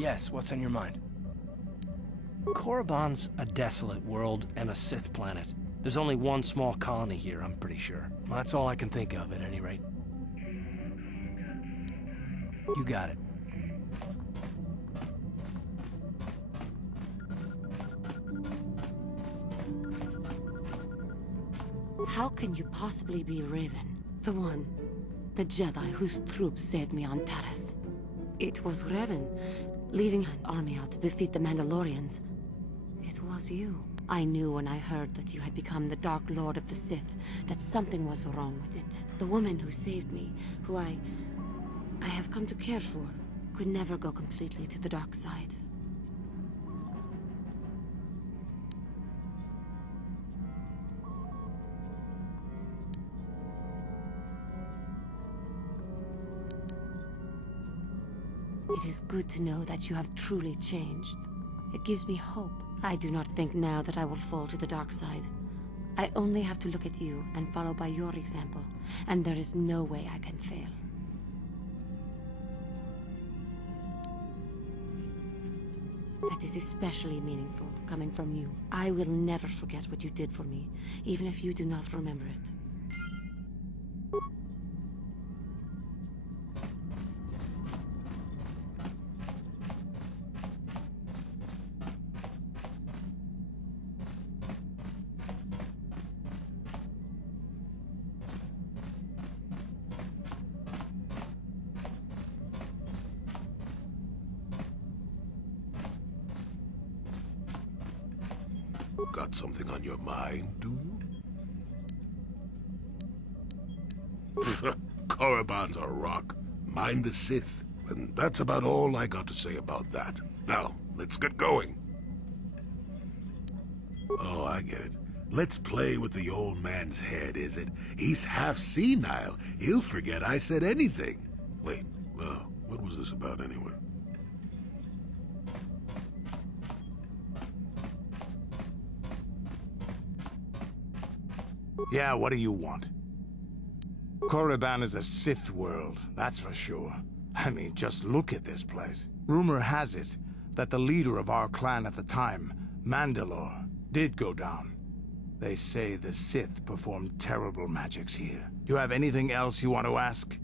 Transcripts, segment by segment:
Yes, what's on your mind? Korriban's a desolate world and a Sith planet. There's only one small colony here, I'm pretty sure. Well, that's all I can think of, at any rate. You got it. How can you possibly be Raven? The Jedi whose troops saved me on Taris. It was Raven, leading an army out to defeat the Mandalorians. It was you. I knew when I heard that you had become the Dark Lord of the Sith, that something was wrong with it. The woman who saved me, who I have come to care for, could never go completely to the dark side. It is good to know that you have truly changed. It gives me hope. I do not think now that I will fall to the dark side. I only have to look at you and follow by your example, and there is no way I can fail. That is especially meaningful, coming from you. I will never forget what you did for me, even if you do not remember it. Got something on your mind, do you? Korriban's a rock. Mind the Sith. And that's about all I got to say about that. Now, let's get going. Oh, I get it. Let's play with the old man's head, is it? He's half senile. He'll forget I said anything. Wait, what was this about anyway? Yeah, what do you want? Korriban is a Sith world, that's for sure. I mean, just look at this place. Rumor has it that the leader of our clan at the time, Mandalore, did go down. They say the Sith performed terrible magics here. Do you have anything else you want to ask?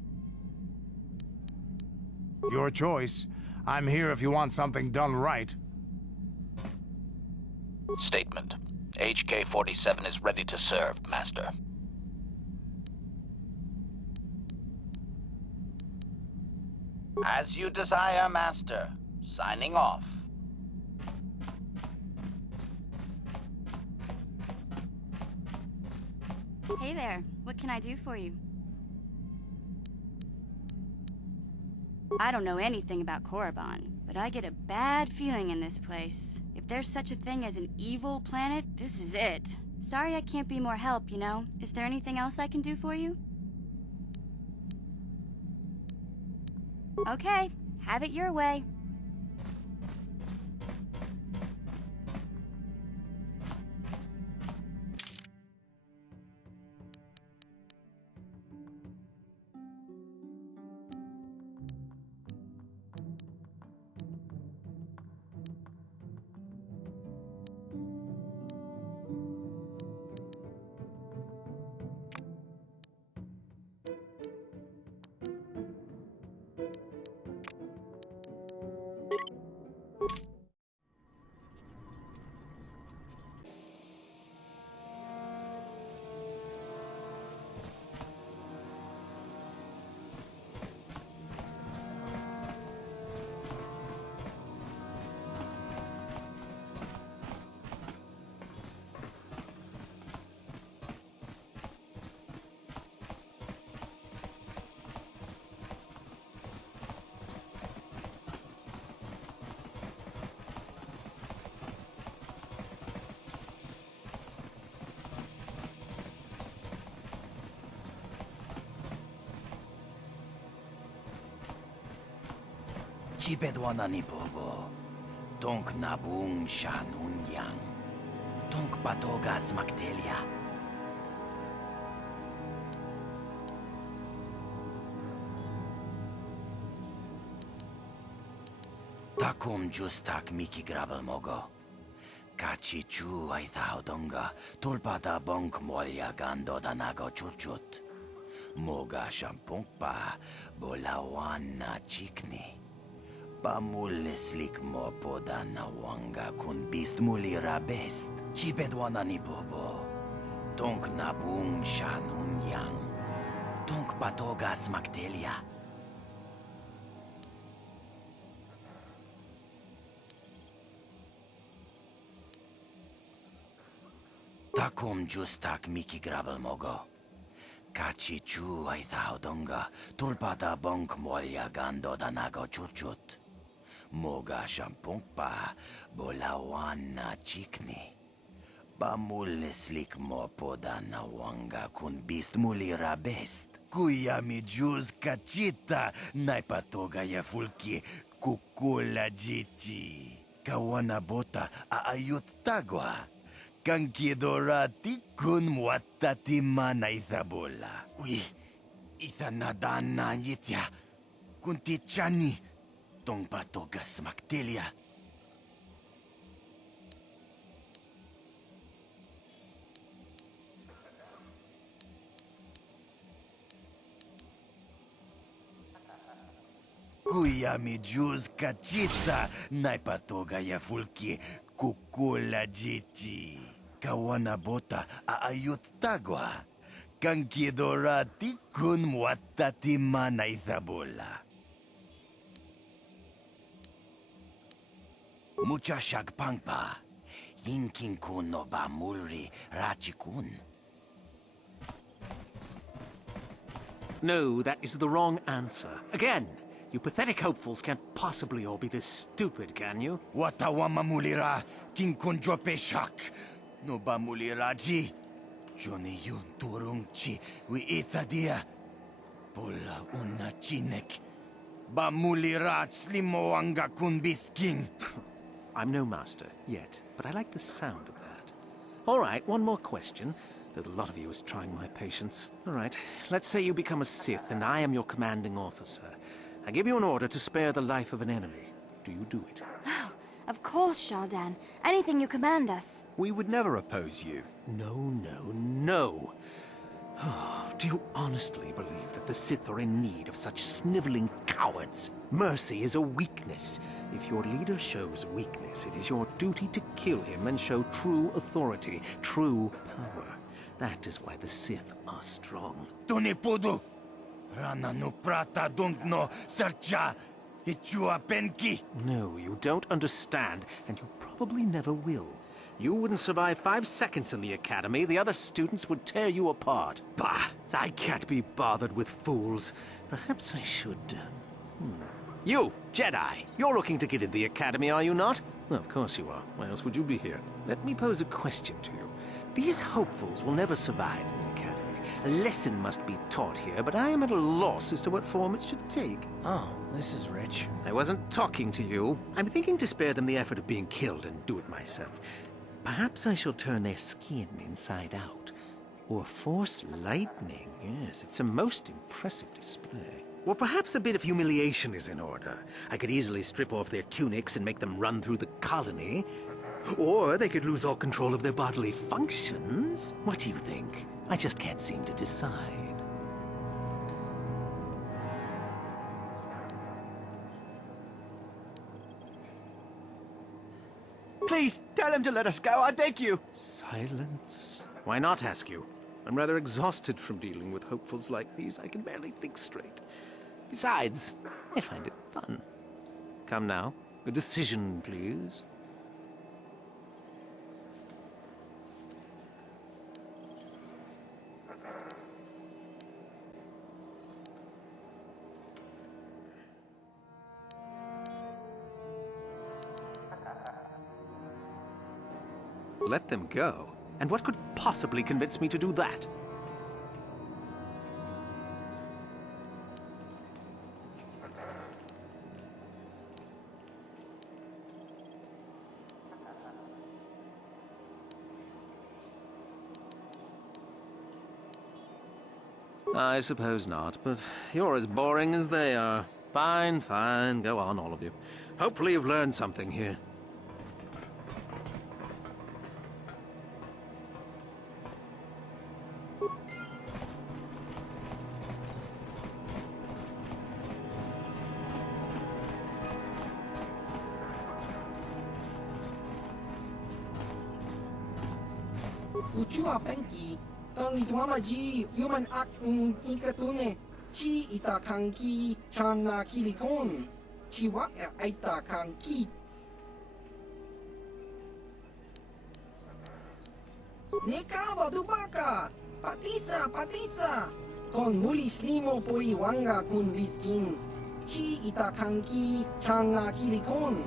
Your choice. I'm here if you want something done right. Statement. HK-47 is ready to serve, Master. As you desire, Master. Signing off. Hey there, what can I do for you? I don't know anything about Korriban, but I get a bad feeling in this place. If there's such a thing as an evil planet, this is it. Sorry I can't be more help, you know? Is there anything else I can do for you? Okay, have it your way. Chipedwanani bobo. Donk nabung shanun yang. Donk batogas magdelia. Takum justak miki grabel mogo. Kachi chu aitha odonga, tulpada bonk molya gando danago chuchut. Moga shampungpa, bolawana chikni. Pamulislik mo podana wanga kun bist mulira best. Chibedwana ni bobo. Tonk nabung shanun yang. Tonk patogas maktelia. Takum justak miki grabel mogo. Kachi chu aitha odonga, tulpada bonk molya gando danago chuchut. Moga shampungpa, bolawana chikni. Pamulislik mo podana wanga kun bist mulira best. Kuya mi juz kachita, naipatoga ya fulki kukula jichi. Kawana bota aayut tagwa. Kankidorati kun muatati mana ithabola. Ui, ithanadana yitya. Kuntichani, tong patogas maktelia. Kuya mi juz kachita, naipatoga ya fulki kukula jichi. Kawana bota aayut tagwa. Kankidorati kun muatati mana ithabola. Mucha shagpangpa. Hinkin kun no ba mulri rachikun. No, that is the wrong answer. Again, you pathetic hopefuls can't possibly all be this stupid, can you? Watawama mulira kinkun jope shak. No ba mulira ji. Joni yun turungchi wi itadia. Pola una chinek. Ba mulira slimo anga kun bisking. I'm no master, yet, but I like the sound of that. All right, one more question, though the lot of you is trying my patience. All right, let's say you become a Sith and I am your commanding officer. I give you an order to spare the life of an enemy. Do you do it? Oh, of course, Shardan. Anything you command us. We would never oppose you. No, no, no. Oh, do you honestly believe that the Sith are in need of such sniveling cowards? Mercy is a weakness. If your leader shows weakness, it is your duty to kill him and show true authority, true power. That is why the Sith are strong. Tunipudu. Rana no prata don't know sercha. Ichua penki. No, you don't understand, and you probably never will. You wouldn't survive 5 seconds in the academy. The other students would tear you apart. Bah! I can't be bothered with fools. Perhaps I should, You, Jedi, you're looking to get in the academy, are you not? Well, of course you are. Why else would you be here? Let me pose a question to you. These hopefuls will never survive in the academy. A lesson must be taught here, but I am at a loss as to what form it should take. Oh, this is rich. I wasn't talking to you. I'm thinking to spare them the effort of being killed and do it myself. Perhaps I shall turn their skin inside out. Or force lightning. Yes, it's a most impressive display. Or perhaps a bit of humiliation is in order. I could easily strip off their tunics and make them run through the colony. Or they could lose all control of their bodily functions. What do you think? I just can't seem to decide. Please, tell him to let us go, I beg you. Silence. Why not, ask you? I'm rather exhausted from dealing with hopefuls like these. I can barely think straight. Besides, I find it fun. Come now, a decision, please. Let them go? And what could possibly convince me to do that? I suppose not, but you're as boring as they are. Fine, fine. Go on, all of you. Hopefully you've learned something here. Ujua penki, tangi tuama ji, human act in ikatune, chi ita kanki, chana kilikon, chi wak aita kanki. Neka wadubaka, patisa, patisa, kon mulis limo poi wanga kun biskin, chi ita kanki, chana kilikon.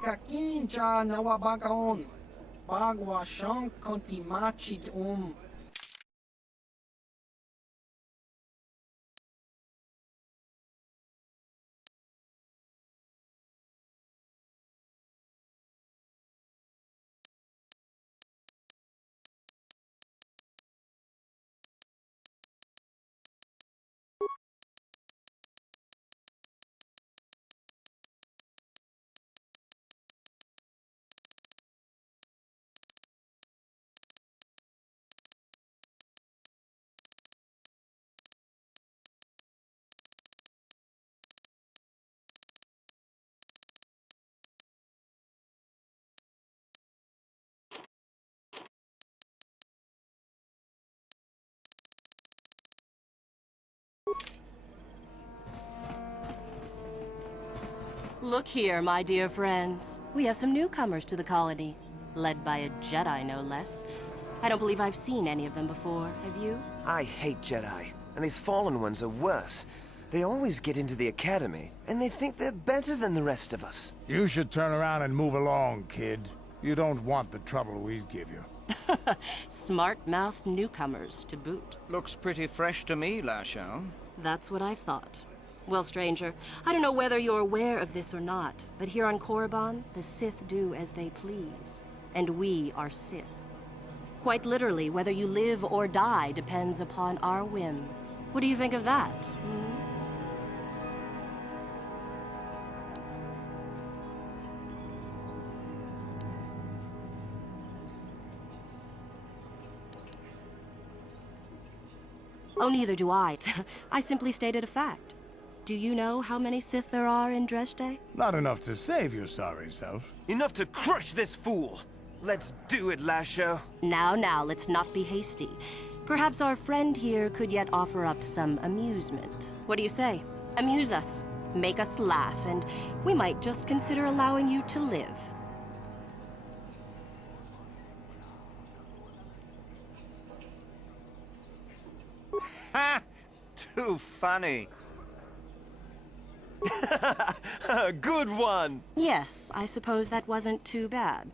Kakincha nawabakaon. Bagwa shank konti machit Look here, my dear friends. We have some newcomers to the colony. Led by a Jedi, no less. I don't believe I've seen any of them before, have you? I hate Jedi, and these fallen ones are worse. They always get into the academy, and they think they're better than the rest of us. You should turn around and move along, kid. You don't want the trouble we'd give you. Smart-mouthed newcomers, to boot. Looks pretty fresh to me, Lashao. That's what I thought. Well, stranger, I don't know whether you're aware of this or not, but here on Korriban, the Sith do as they please. And we are Sith. Quite literally, whether you live or die depends upon our whim. What do you think of that? Oh, neither do I. I simply stated a fact. Do you know how many Sith there are in Dresde? Not enough to save your sorry self. Enough to crush this fool! Let's do it, Lasho. Now, let's not be hasty. Perhaps our friend here could yet offer up some amusement. What do you say? Amuse us, make us laugh, and we might just consider allowing you to live. Ha! Too funny. Good one! Yes, I suppose that wasn't too bad.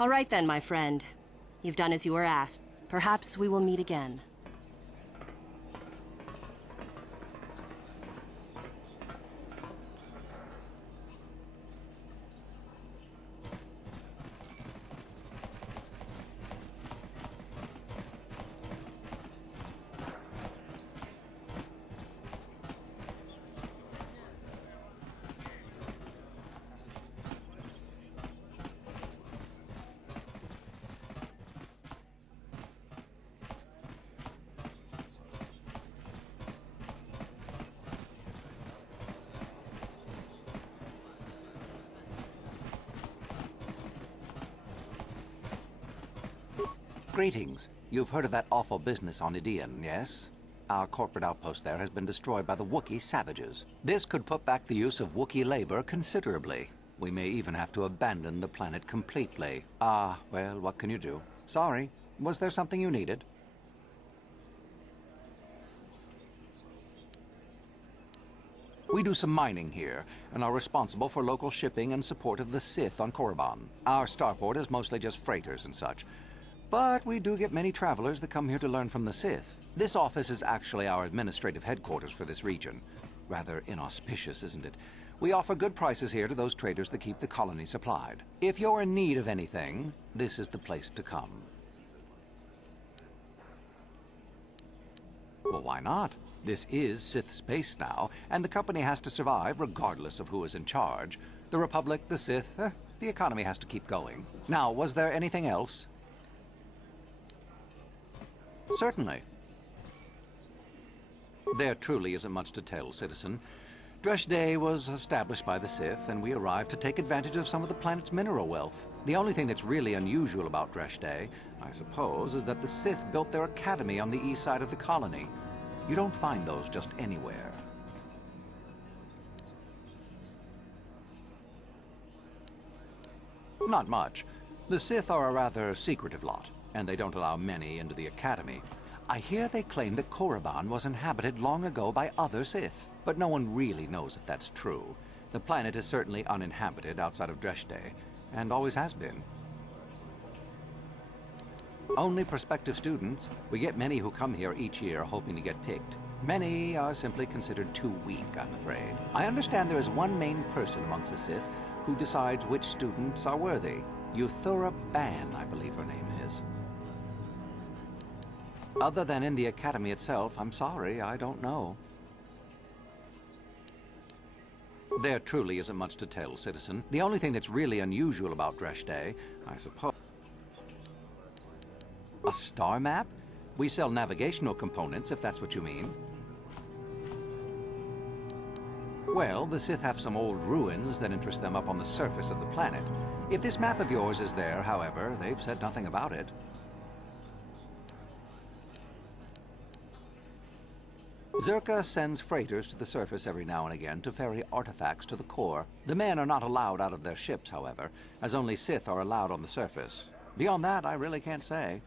All right then, my friend. You've done as you were asked. Perhaps we will meet again. Greetings. You've heard of that awful business on Idian, yes? Our corporate outpost there has been destroyed by the Wookiee savages. This could put back the use of Wookiee labor considerably. We may even have to abandon the planet completely. Well, what can you do? Sorry. Was there something you needed? We do some mining here, and are responsible for local shipping and support of the Sith on Korriban. Our starport is mostly just freighters and such. But we do get many travelers that come here to learn from the Sith. This office is actually our administrative headquarters for this region. Rather inauspicious, isn't it? We offer good prices here to those traders that keep the colony supplied. If you're in need of anything, this is the place to come. Well, why not? This is Sith space now, and the company has to survive regardless of who is in charge. The Republic, the Sith, the economy has to keep going. Now, was there anything else? Certainly. There truly isn't much to tell, citizen. Dresh Day was established by the Sith, and we arrived to take advantage of some of the planet's mineral wealth. The only thing that's really unusual about Dresh Day, I suppose, is that the Sith built their academy on the east side of the colony. You don't find those just anywhere. Not much. The Sith are a rather secretive lot, and they don't allow many into the academy. I hear they claim that Korriban was inhabited long ago by other Sith, but no one really knows if that's true. The planet is certainly uninhabited outside of Dresh Day, and always has been. Only prospective students. We get many who come here each year hoping to get picked. Many are simply considered too weak, I'm afraid. I understand there is one main person amongst the Sith who decides which students are worthy. Euthura Ban, I believe her name is. Other than in the academy itself, I'm sorry, I don't know. There truly isn't much to tell, citizen. The only thing that's really unusual about Dresh Day, I suppose... A star map? We sell navigational components, if that's what you mean. Well, the Sith have some old ruins that interest them up on the surface of the planet. If this map of yours is there, however, they've said nothing about it. Zerka sends freighters to the surface every now and again to ferry artifacts to the core. The men are not allowed out of their ships, however, as only Sith are allowed on the surface. Beyond that, I really can't say.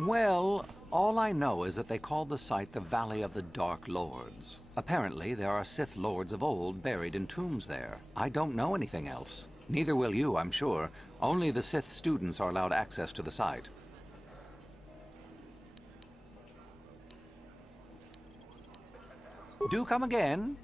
Well, all I know is that they call the site the Valley of the Dark Lords. Apparently, there are Sith lords of old buried in tombs there. I don't know anything else. Neither will you, I'm sure. Only the Sith students are allowed access to the site. Do come again.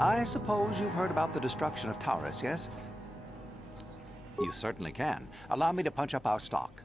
I suppose you've heard about the destruction of Taurus, yes? You certainly can. Allow me to punch up our stock.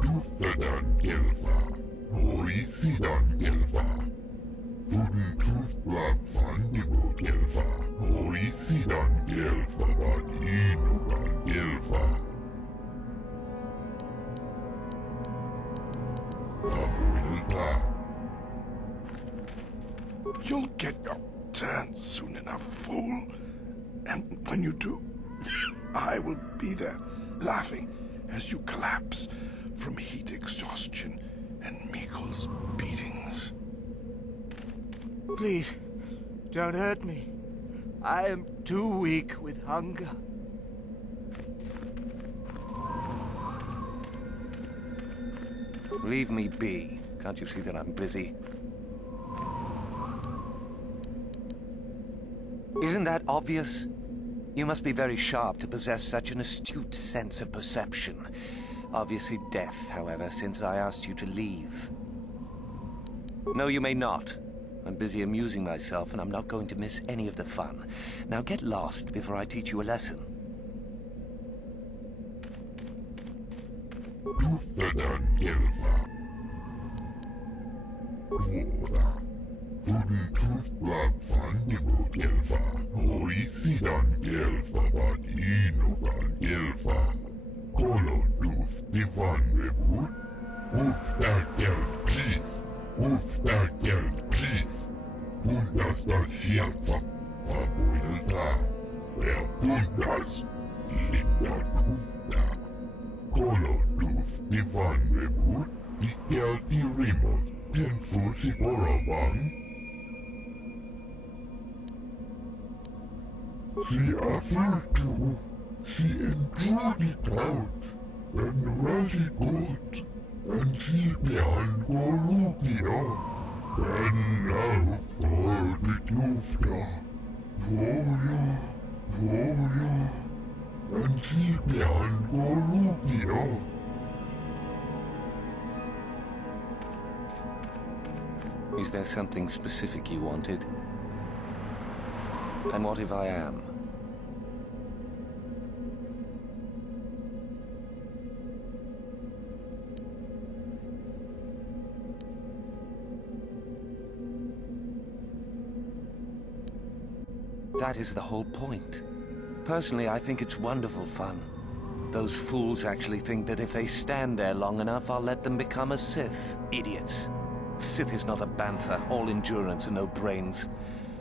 Tuftadan Gelfa, Hoisidan Gelfa, Fuden Tufblab Fandigo Gelfa, Hoisidan Gelfa, Inugan Gelfa. You'll get your turn soon enough, fool. And when you do, I will be there, laughing as you collapse from heat exhaustion and Mikkel's beatings. Please, don't hurt me. I am too weak with hunger. Leave me be. Can't you see that I'm busy? Isn't that obvious? You must be very sharp to possess such an astute sense of perception. Obviously death, however, since I asked you to leave. No, you may not. I'm busy amusing myself, and I'm not going to miss any of the fun. Now get lost before I teach you a lesson. Tuftadan Gelfa, Vuora, Fuden Tufblab Fandigo Gelfa, Hoisidan Gelfa, Inugan Gelfa, Kolo Duf Divan Rebut, Ufta Gel Please, Ufta Gel Please, Bundastar Shelfa, Fabuilta, Wer Bundas, Linda Tufta. Kolo Duf Divan Rebut, Dikel Dirimot, Pinfusi Oravan. She offered to, she enjoyed it out, and really good, and she began Golubia, and now for the Tufta, Joya, and she began Golubia. Is there something specific you wanted? And what if I am? That is the whole point. Personally, I think it's wonderful fun. Those fools actually think that if they stand there long enough, I'll let them become a Sith. Idiots. Sith is not a bantha, all endurance and no brains.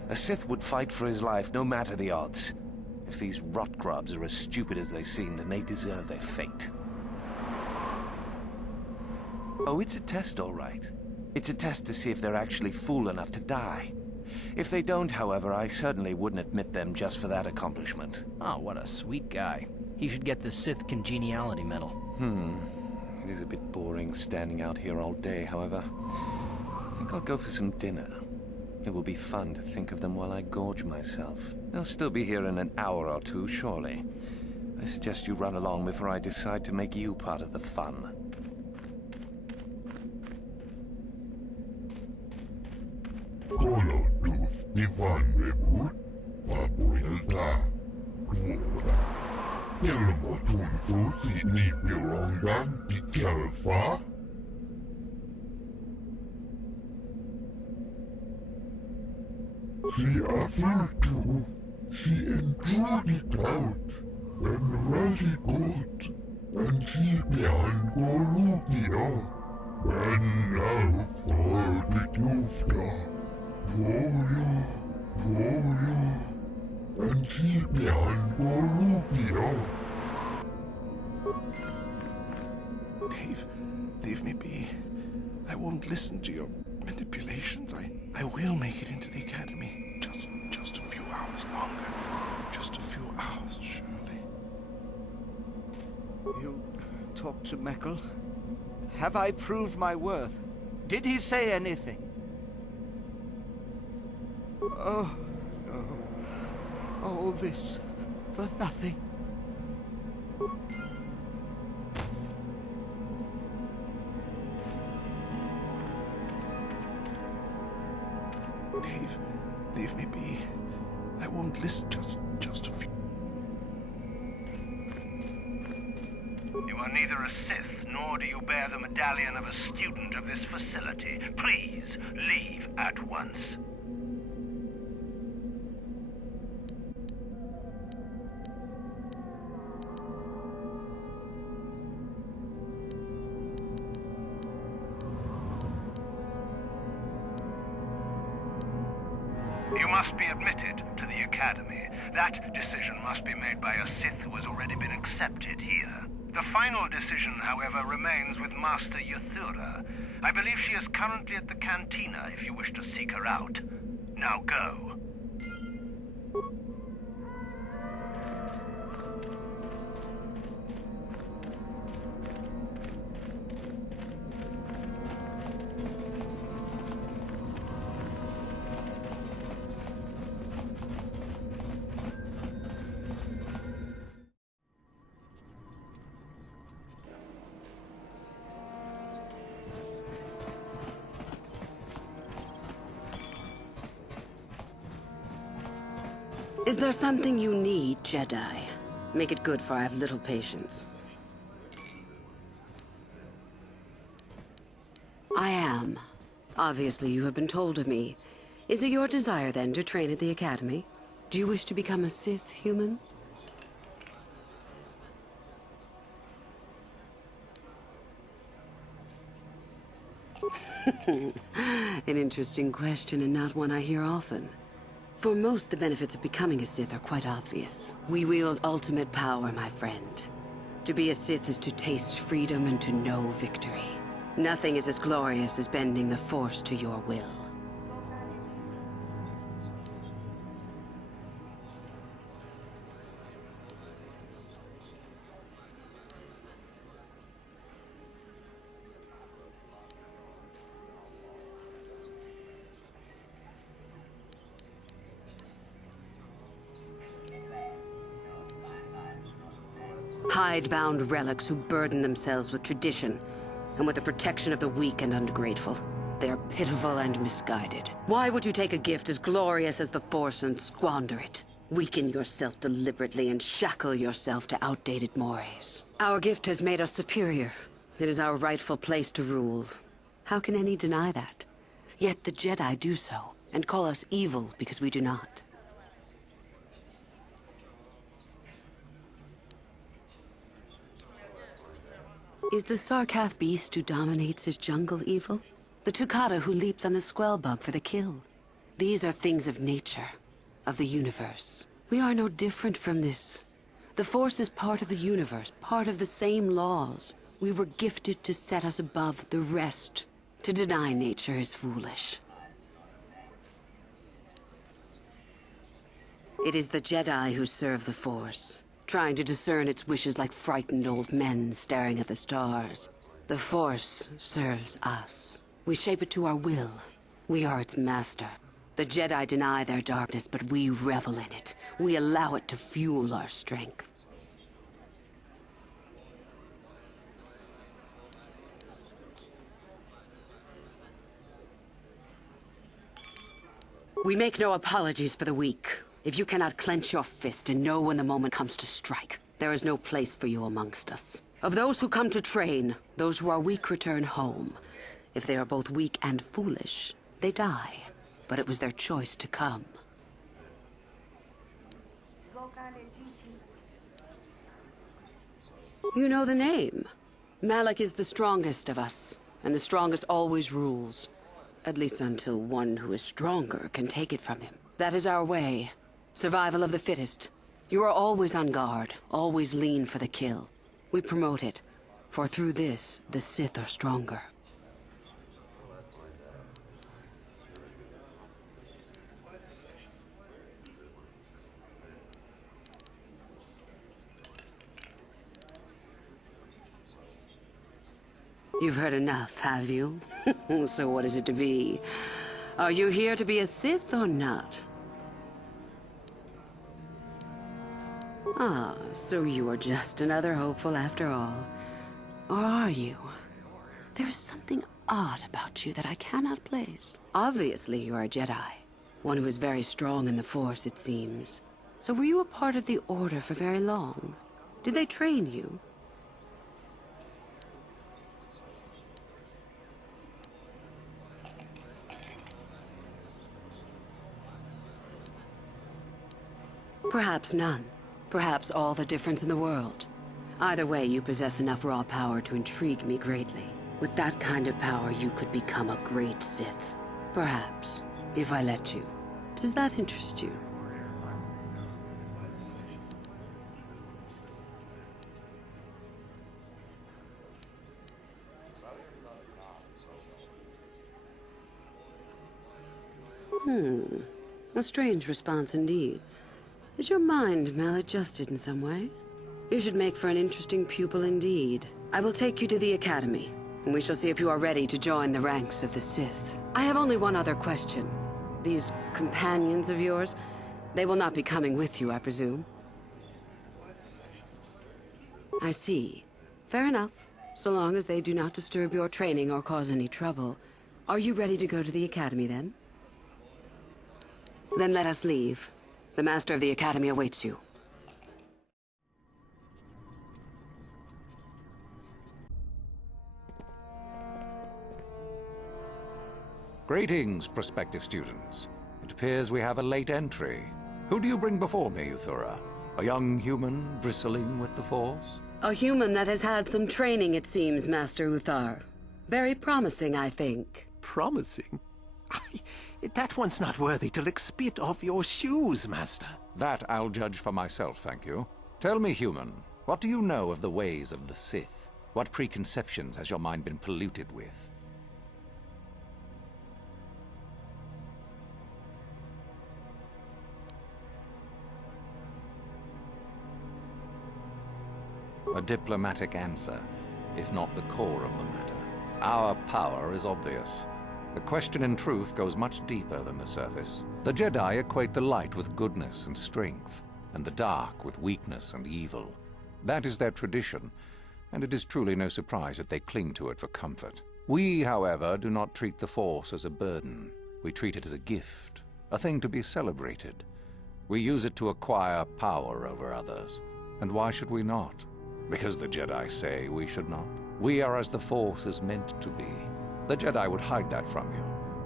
A Sith would fight for his life, no matter the odds. If these rot grubs are as stupid as they seem, then they deserve their fate. Oh, it's a test, all right. It's a test to see if they're actually fool enough to die. If they don't, however, I certainly wouldn't admit them just for that accomplishment. Oh, what a sweet guy. He should get the Sith Congeniality Medal. It is a bit boring standing out here all day, however. I think I'll go for some dinner. It will be fun to think of them while I gorge myself. They'll still be here in an hour or two, surely. I suggest you run along before I decide to make you part of the fun. Kolo Duf Divan Rebut, Fabuilta, Vuora. Kelmo Tunfusi Nipirongan Dikelfa. She offered to, she enjoyed it out, and really good, and she began Golubia, and now for the Tufta. Joya, and she began Golubia. Leave me be. I won't listen to your manipulations. I will make it into the academy. Just a few hours longer. Just a few hours, surely. You talked to Mikkel? Have I proved my worth? Did he say anything? Oh, no. All this for nothing. Leave me be. I won't listen. Just a few. You are neither a Sith, nor do you bear the medallion of a student of this facility. Please, leave at once. You must be admitted to the Academy. That decision must be made by a Sith who has already been accepted here. The final decision, however, remains with Master Yuthura. I believe she is currently at the cantina if you wish to seek her out. Now go. Is there something you need, Jedi? Make it good, for I have little patience. I am. Obviously, you have been told of me. Is it your desire, then, to train at the Academy? Do you wish to become a Sith human? An interesting question, and not one I hear often. For most, the benefits of becoming a Sith are quite obvious. We wield ultimate power, my friend. To be a Sith is to taste freedom and to know victory. Nothing is as glorious as bending the Force to your will. Hidebound relics who burden themselves with tradition and with the protection of the weak and ungrateful. They are pitiful and misguided. Why would you take a gift as glorious as the Force and squander it? Weaken yourself deliberately and shackle yourself to outdated mores. Our gift has made us superior. It is our rightful place to rule. How can any deny that? Yet the Jedi do so, and call us evil because we do not. Is the Sarkath beast who dominates his jungle evil? The Tukata who leaps on the Squellbug for the kill? These are things of nature, of the universe. We are no different from this. The Force is part of the universe, part of the same laws. We were gifted to set us above the rest. To deny nature is foolish. It is the Jedi who serve the Force, trying to discern its wishes like frightened old men staring at the stars. The Force serves us. We shape it to our will. We are its master. The Jedi deny their darkness, but we revel in it. We allow it to fuel our strength. We make no apologies for the weak. If you cannot clench your fist and know when the moment comes to strike, there is no place for you amongst us. Of those who come to train, those who are weak return home. If they are both weak and foolish, they die. But it was their choice to come. You know the name. Malak is the strongest of us, and the strongest always rules. At least until one who is stronger can take it from him. That is our way. Survival of the fittest. You are always on guard, always lean for the kill. We promote it, for through this, the Sith are stronger. You've heard enough, have you? So what is it to be? Are you here to be a Sith or not? Ah, so you are just another hopeful after all. Or are you? There is something odd about you that I cannot place. Obviously, you are a Jedi. One who is very strong in the Force, it seems. So were you a part of the Order for very long? Did they train you? Perhaps none. Perhaps all the difference in the world. Either way, you possess enough raw power to intrigue me greatly. With that kind of power, you could become a great Sith. Perhaps, if I let you. Does that interest you? A strange response indeed. Is your mind maladjusted in some way? You should make for an interesting pupil indeed. I will take you to the Academy, and we shall see if you are ready to join the ranks of the Sith. I have only one other question. These companions of yours, they will not be coming with you, I presume? I see. Fair enough. So long as they do not disturb your training or cause any trouble. Are you ready to go to the Academy, then? Then let us leave. The Master of the Academy awaits you. Greetings, prospective students. It appears we have a late entry. Who do you bring before me, Uthura? A young human bristling with the Force? A human that has had some training, it seems, Master Uthar. Very promising, I think. Promising? That one's not worthy to lick spit off your shoes, Master. That I'll judge for myself, thank you. Tell me, human, what do you know of the ways of the Sith? What preconceptions has your mind been polluted with? A diplomatic answer, if not the core of the matter. Our power is obvious. The question in truth goes much deeper than the surface. The Jedi equate the light with goodness and strength, and the dark with weakness and evil. That is their tradition, and it is truly no surprise that they cling to it for comfort. We, however, do not treat the Force as a burden. We treat it as a gift, a thing to be celebrated. We use it to acquire power over others. And why should we not? Because the Jedi say we should not. We are as the Force is meant to be. The Jedi would hide that from you.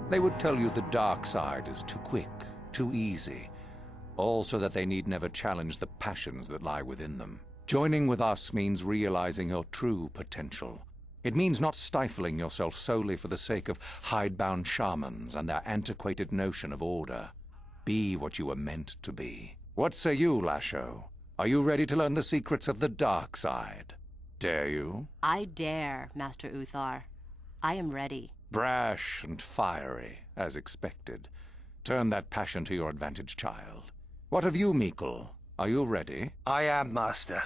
They would tell you the dark side is too quick, too easy, all so that they need never challenge the passions that lie within them. Joining with us means realizing your true potential. It means not stifling yourself solely for the sake of hidebound shamans and their antiquated notion of order. Be what you were meant to be. What say you, Lasho? Are you ready to learn the secrets of the dark side? Dare you? I dare, Master Uthar. I am ready. Brash and fiery, as expected. Turn that passion to your advantage, child. What of you, Meekle? Are you ready? I am, Master.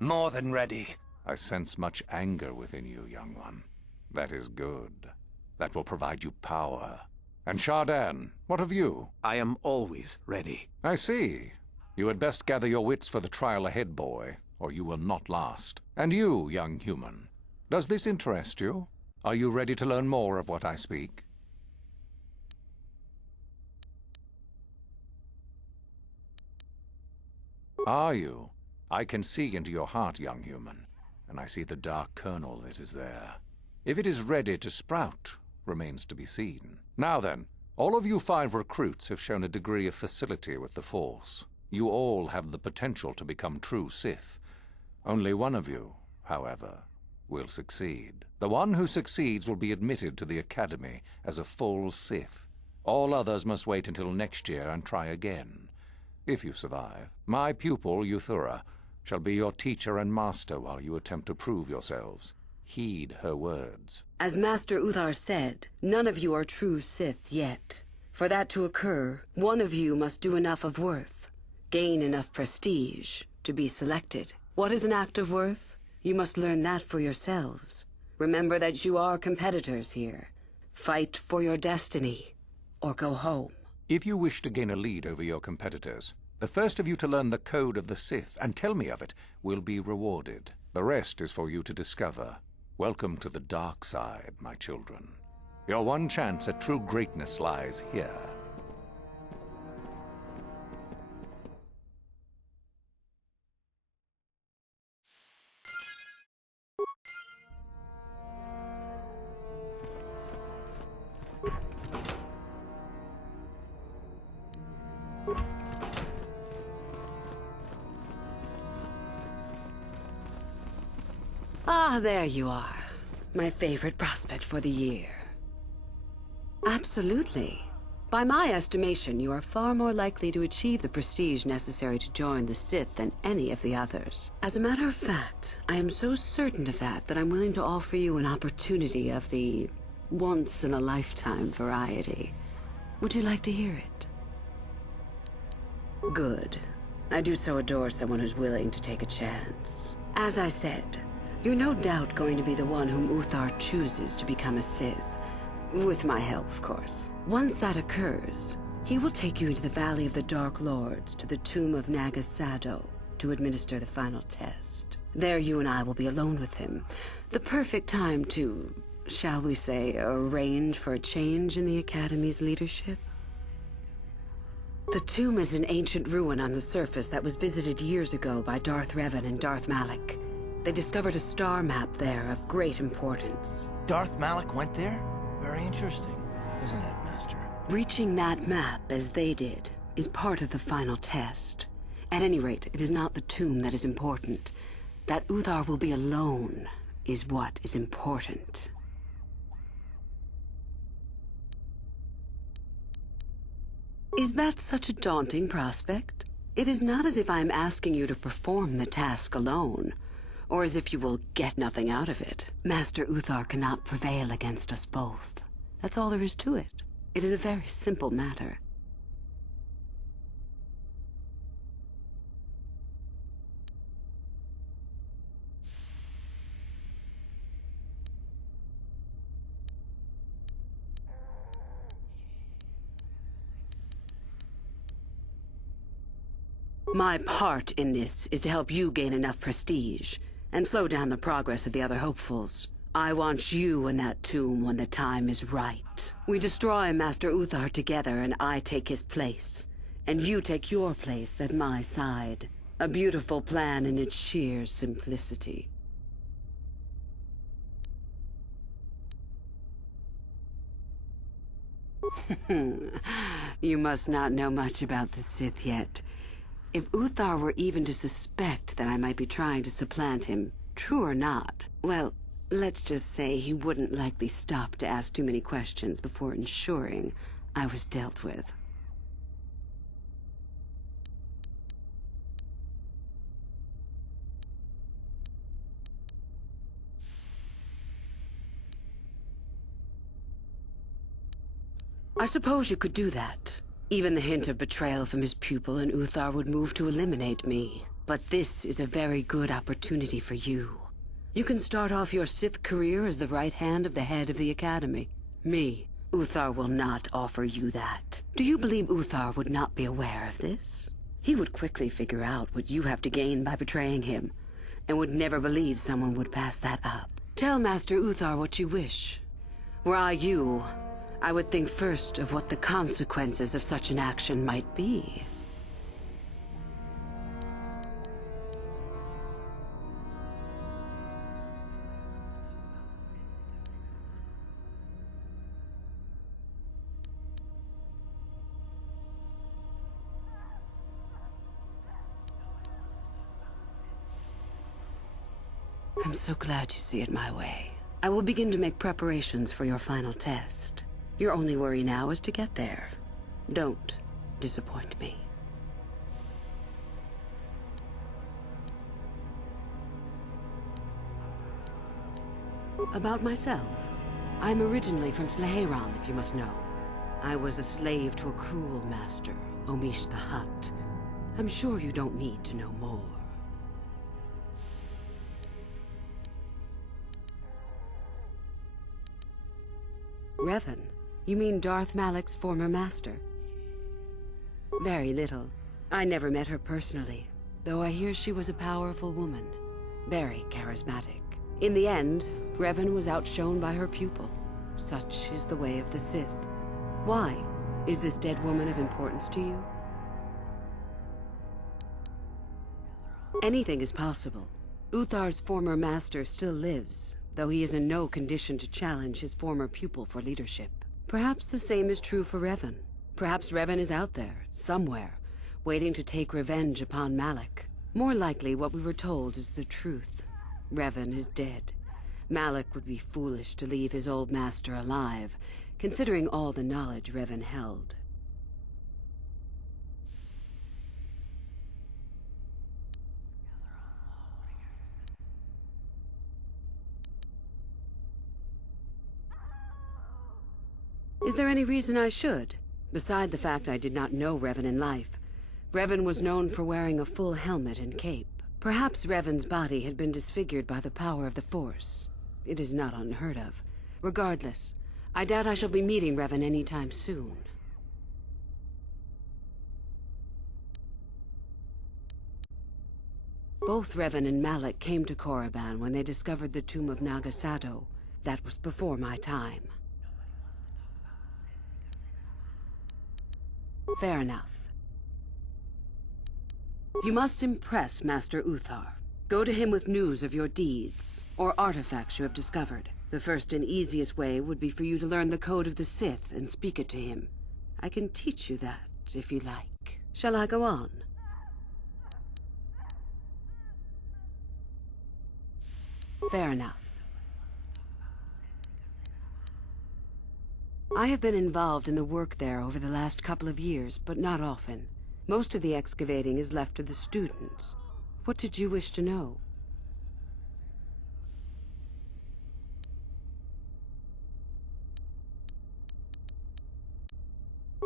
More than ready. I sense much anger within you, young one. That is good. That will provide you power. And Shardan, what of you? I am always ready. I see. You had best gather your wits for the trial ahead, boy, or you will not last. And you, young human, does this interest you? Are you ready to learn more of what I speak? Are you? I can see into your heart, young human, and I see the dark kernel that is there. If it is ready to sprout, remains to be seen. Now then, all of you 5 recruits have shown a degree of facility with the Force. You all have the potential to become true Sith. Only one of you, however, will succeed. The one who succeeds will be admitted to the Academy as a full Sith. All others must wait until next year and try again. If you survive, my pupil, Uthura, shall be your teacher and master while you attempt to prove yourselves. Heed her words. As Master Uthar said, none of you are true Sith yet. For that to occur, one of you must do enough of worth, gain enough prestige, to be selected. What is an act of worth? You must learn that for yourselves. Remember that you are competitors here. Fight for your destiny, or go home. If you wish to gain a lead over your competitors, the first of you to learn the code of the Sith and tell me of it will be rewarded. The rest is for you to discover. Welcome to the dark side, my children. Your one chance at true greatness lies here. Ah, there you are. My favorite prospect for the year. Absolutely. By my estimation, you are far more likely to achieve the prestige necessary to join the Sith than any of the others. As a matter of fact, I am so certain of that I'm willing to offer you an opportunity of the once-in-a-lifetime variety. Would you like to hear it? Good. I do so adore someone who's willing to take a chance. As I said, you're no doubt going to be the one whom Uthar chooses to become a Sith. With my help, of course. Once that occurs, he will take you into the Valley of the Dark Lords to the tomb of Nagasado to administer the final test. There you and I will be alone with him. The perfect time to, shall we say, arrange for a change in the Academy's leadership. The tomb is an ancient ruin on the surface that was visited years ago by Darth Revan and Darth Malak. They discovered a star map there of great importance. Darth Malak went there? Very interesting, isn't it, Master? Reaching that map, as they did, is part of the final test. At any rate, it is not the tomb that is important. That Uthar will be alone is what is important. Is that such a daunting prospect? It is not as if I am asking you to perform the task alone, or as if you will get nothing out of it. Master Uthar cannot prevail against us both. That's all there is to it. It is a very simple matter. My part in this is to help you gain enough prestige and slow down the progress of the other hopefuls. I want you in that tomb when the time is right. We destroy Master Uthar together and I take his place. And you take your place at my side. A beautiful plan in its sheer simplicity. You must not know much about the Sith yet. If Uthar were even to suspect that I might be trying to supplant him, true or not, well, let's just say he wouldn't likely stop to ask too many questions before ensuring I was dealt with. I suppose you could do that. Even the hint of betrayal from his pupil and Uthar would move to eliminate me. But this is a very good opportunity for you. You can start off your Sith career as the right hand of the head of the Academy. Me, Uthar will not offer you that. Do you believe Uthar would not be aware of this? He would quickly figure out what you have to gain by betraying him, and would never believe someone would pass that up. Tell Master Uthar what you wish. Were I you, I would think first of what the consequences of such an action might be. I'm so glad you see it my way. I will begin to make preparations for your final test. Your only worry now is to get there. Don't disappoint me. About myself. I'm originally from Sleheyron, if you must know. I was a slave to a cruel master, Omish the Hutt. I'm sure you don't need to know more. Revan? You mean Darth Malak's former master? Very little. I never met her personally, though I hear she was a powerful woman. Very charismatic. In the end, Revan was outshone by her pupil. Such is the way of the Sith. Why? Is this dead woman of importance to you? Anything is possible. Uthar's former master still lives, though he is in no condition to challenge his former pupil for leadership. Perhaps the same is true for Revan. Perhaps Revan is out there, somewhere, waiting to take revenge upon Malak. More likely, what we were told is the truth. Revan is dead, Malik would be foolish to leave his old master alive, considering all the knowledge Revan held. Is there any reason I should? Beside the fact I did not know Revan in life. Revan was known for wearing a full helmet and cape. Perhaps Revan's body had been disfigured by the power of the Force. It is not unheard of. Regardless, I doubt I shall be meeting Revan anytime soon. Both Revan and Malik came to Korriban when they discovered the tomb of Nagasato. That was before my time. Fair enough. You must impress Master Uthar. Go to him with news of your deeds, or artifacts you have discovered. The first and easiest way would be for you to learn the code of the Sith and speak it to him. I can teach you that, if you like. Shall I go on? Fair enough. I have been involved in the work there over the last couple of years, but not often. Most of the excavating is left to the students. What did you wish to know?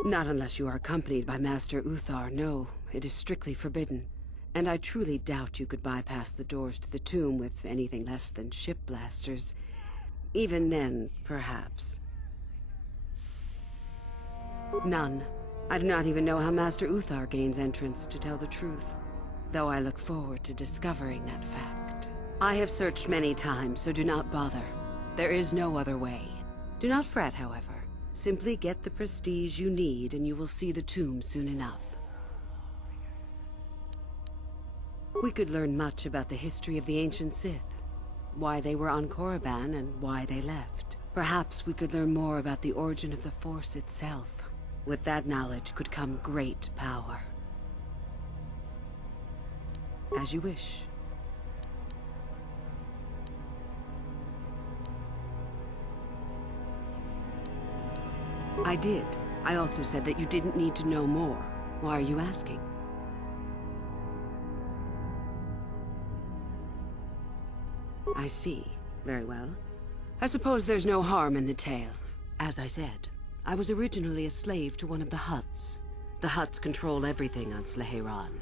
Not unless you are accompanied by Master Uthar, no. It is strictly forbidden. And I truly doubt you could bypass the doors to the tomb with anything less than ship blasters. Even then, perhaps. None. I do not even know how Master Uthar gains entrance, to tell the truth. Though I look forward to discovering that fact. I have searched many times, so do not bother. There is no other way. Do not fret, however. Simply get the prestige you need, and you will see the tomb soon enough. We could learn much about the history of the ancient Sith. Why they were on Korriban, and why they left. Perhaps we could learn more about the origin of the Force itself. With that knowledge could come great power. As you wish. I did. I also said that you didn't need to know more. Why are you asking? I see. Very well. I suppose there's no harm in the tale. As I said, I was originally a slave to one of the Hutts. The Hutts control everything on Sleheyron,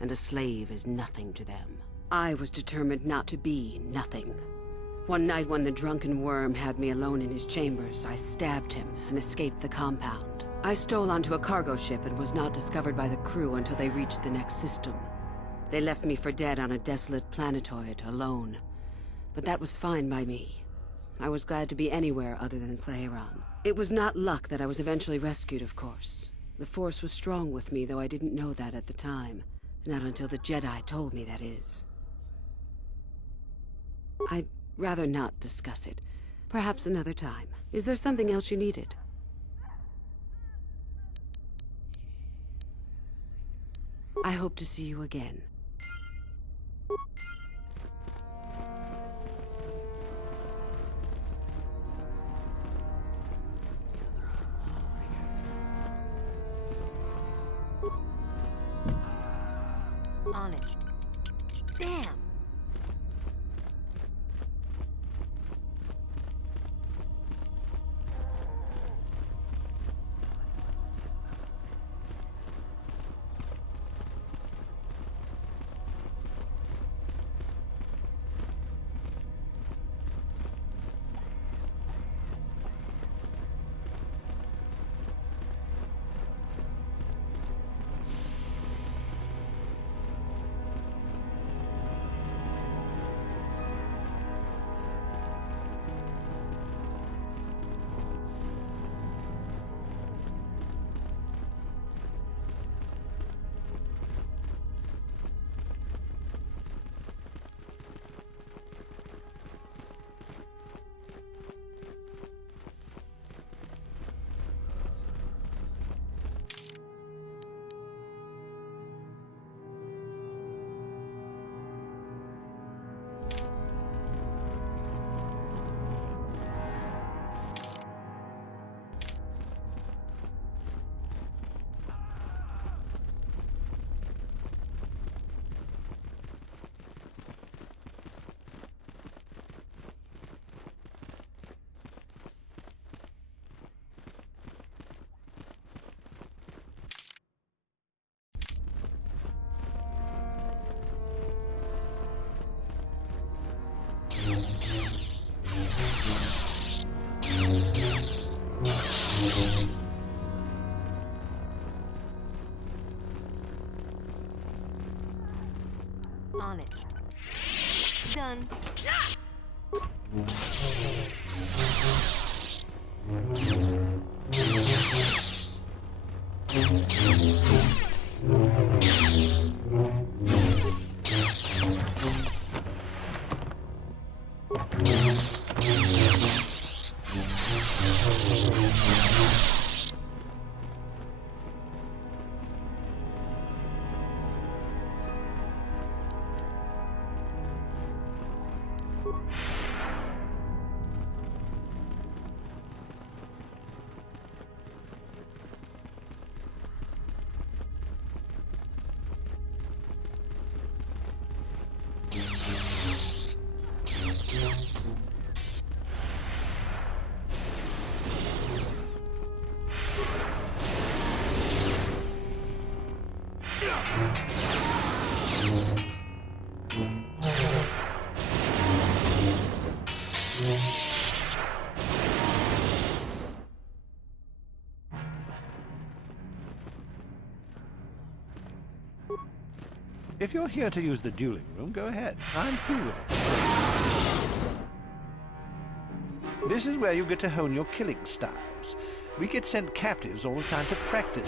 and a slave is nothing to them. I was determined not to be nothing. One night when the drunken worm had me alone in his chambers, I stabbed him and escaped the compound. I stole onto a cargo ship and was not discovered by the crew until they reached the next system. They left me for dead on a desolate planetoid, alone. But that was fine by me. I was glad to be anywhere other than Sleheyron. It was not luck that I was eventually rescued, of course. The Force was strong with me, though I didn't know that at the time. Not until the Jedi told me, that is. I'd rather not discuss it. Perhaps another time. Is there something else you needed? I hope to see you again. On it. Damn! On it. Done. If you're here to use the dueling room, go ahead. I'm through with it. This is where you get to hone your killing styles. We get sent captives all the time to practice.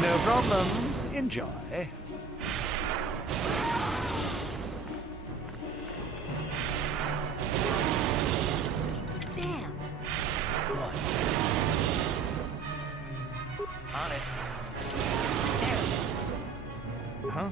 No problem. Enjoy. On it. Huh?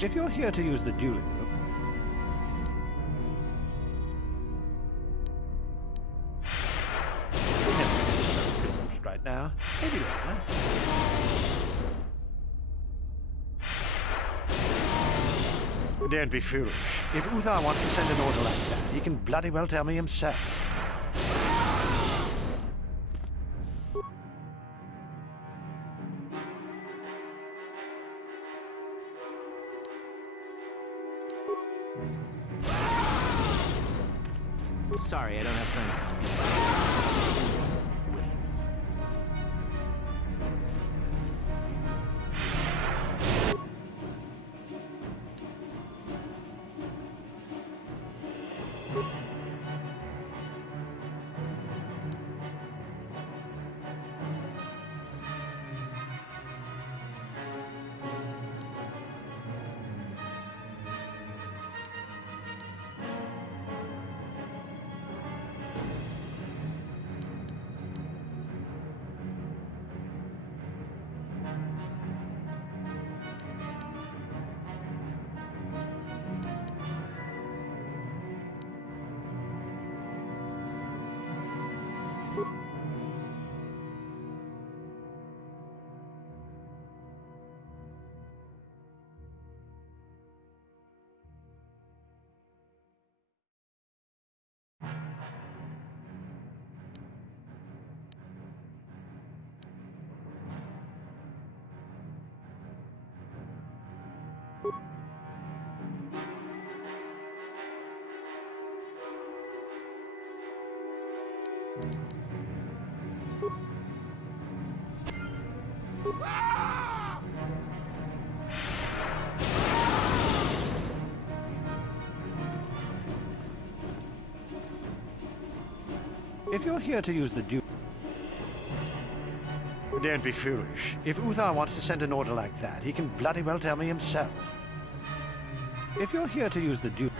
If you're here to use the dueling room, right now, maybe later. Don't be foolish. If Uthar wants to send an order like that, he can bloody well tell me himself. Sorry, I don't have time to speak. Wait. If you're here to use the duel... Don't be foolish. If Uthar wants to send an order like that, he can bloody well tell me himself. If you're here to use the duel...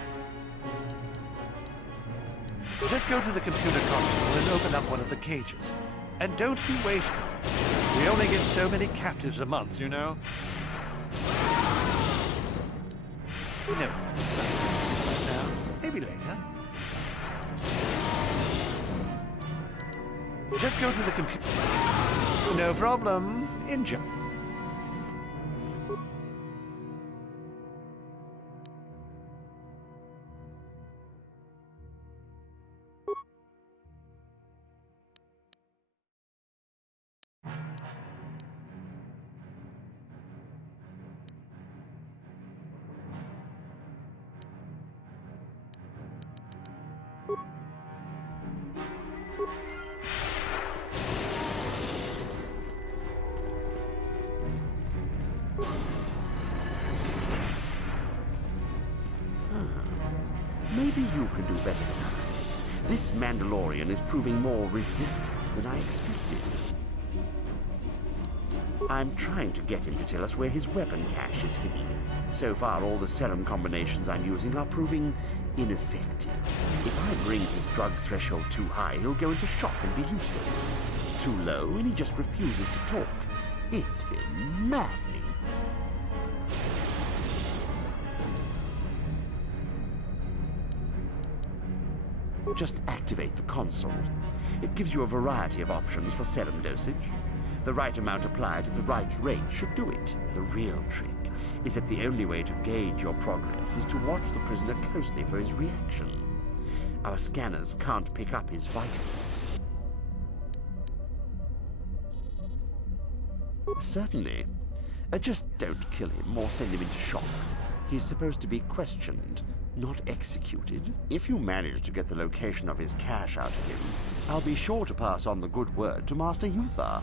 Just go to the computer console and open up one of the cages. And don't be wasted. We only get so many captives a month, you know? No, right now. Maybe later. Just go to the computer. No problem. Enjoy. you can do better than I. This Mandalorian is proving more resistant than I expected. I'm trying to get him to tell us where his weapon cache is hidden. So far, all the serum combinations I'm using are proving ineffective. If I bring his drug threshold too high, he'll go into shock and be useless. Too low, and he just refuses to talk. It's been maddening. Just activate the console. It gives you a variety of options for serum dosage. The right amount applied at the right rate should do it. The real trick is that the only way to gauge your progress is to watch the prisoner closely for his reaction. Our scanners can't pick up his vitals. Certainly. Just don't kill him or send him into shock. He's supposed to be questioned, not executed. If you manage to get the location of his cache out of him, I'll be sure to pass on the good word to Master Yuthar.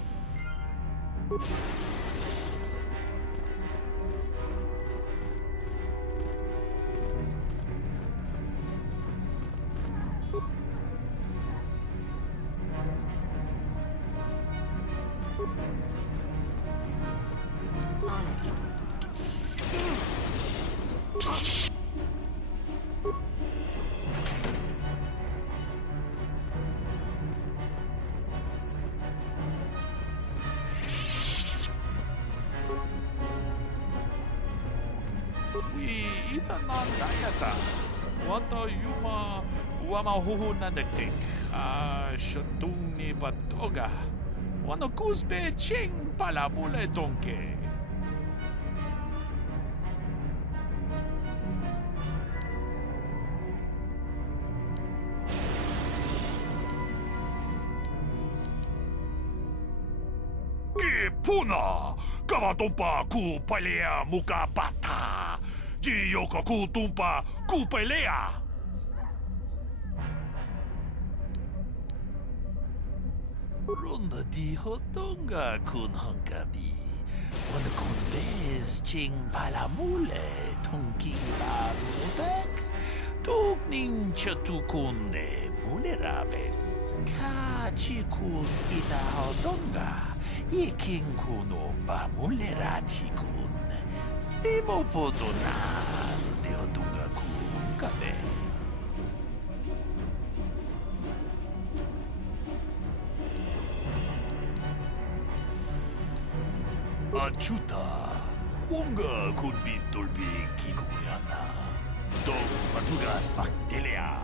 Itanandayata. Wanta yuma wamahuhunandektik. Shotung ni patoga. Wanakuzbe ching palamule donke. Puna! Kavatumpa ku palea muka bata! Jiyoka ku tumpa ku pelea! Ronda di hotonga kun hankabi. Wana kun bez ching palamule tunking barudek. Tukning chatukunde mulerabes. Kachikun ita hotonga. Iking kuno ba mulerachikun. Spimo podonar de hotonga kun kabe. Achuta, wonga kun bistolbi kikuyana. Dog matugas baktelia.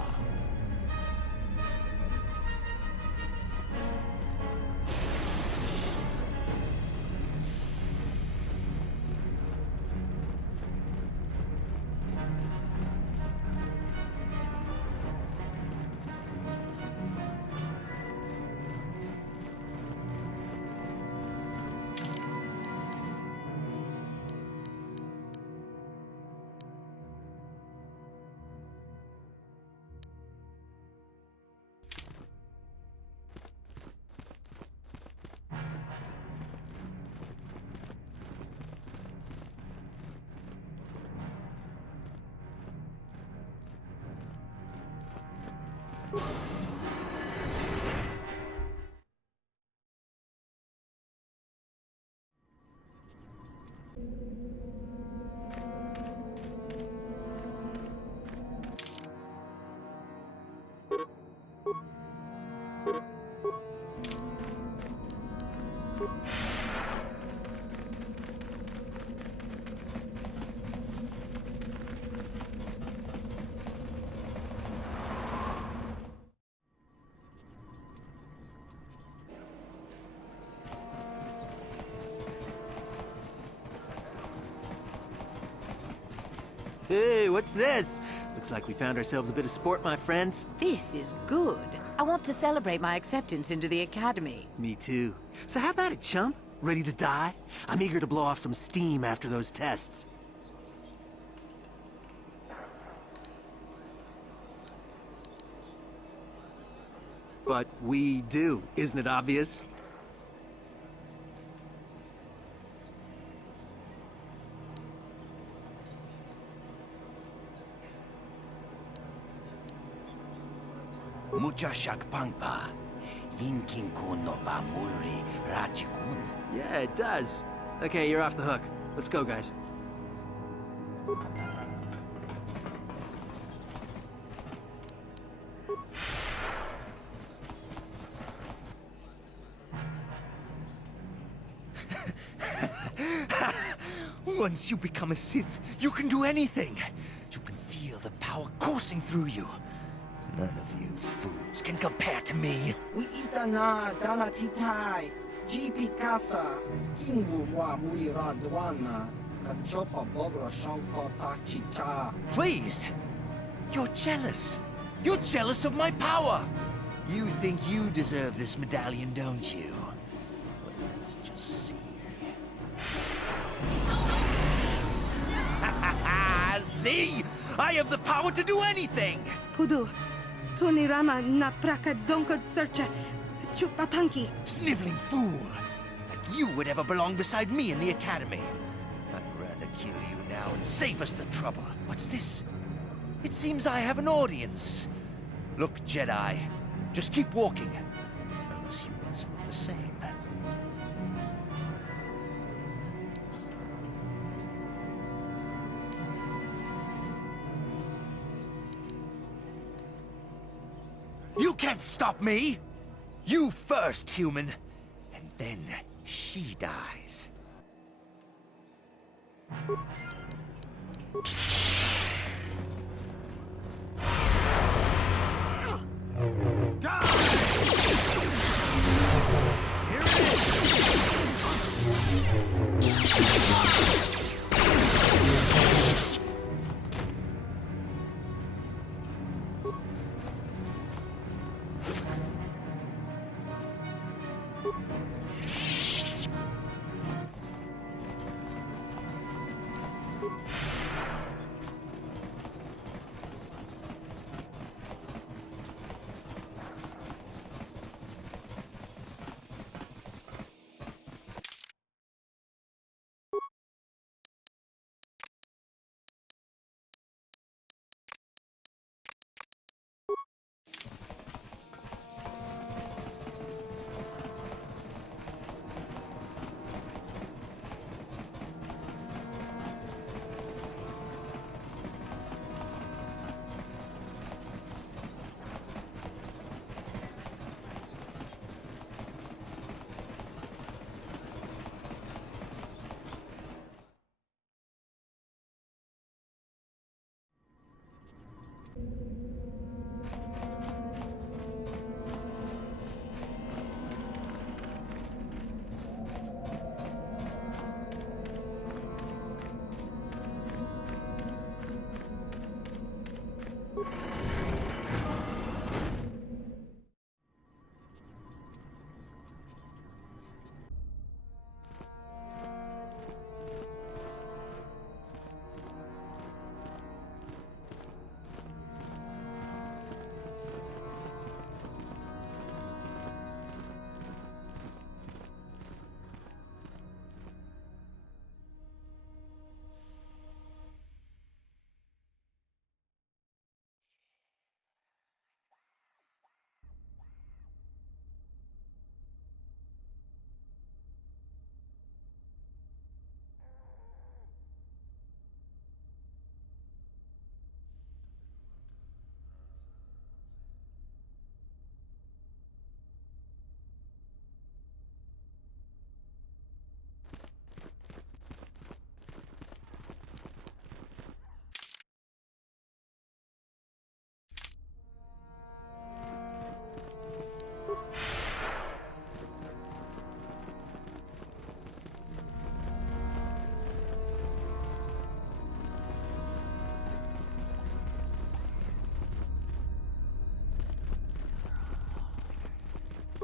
Hey, what's this? Looks like we found ourselves a bit of sport, my friends. This is good. I want to celebrate my acceptance into the Academy. Me too. So how about it, chump? Ready to die? I'm eager to blow off some steam after those tests. But we do, isn't it obvious? muchashak pangpa. Yinkin kun no ba mulri rachikun. Yeah, it does. Okay, you're off the hook. Let's go, guys. Once you become a Sith, you can do anything. You can feel the power coursing through you. None of you fools can compare to me. We itana dana titai. GP casa. Kingu wa mulira dwana. Kachopa bogra shankota chicha. Please! You're jealous. You're jealous of my power. You think you deserve this medallion, don't you? Well, let's just see. See? I have the power to do anything! Pudu, Tunirama na praka donko searcha chupapanki. Sniveling fool! Like you would ever belong beside me in the Academy. I'd rather kill you now and save us the trouble. What's this? It seems I have an audience. Look, Jedi, just keep walking. Unless you want some of the same. You can't stop me! You first, human. And then she dies.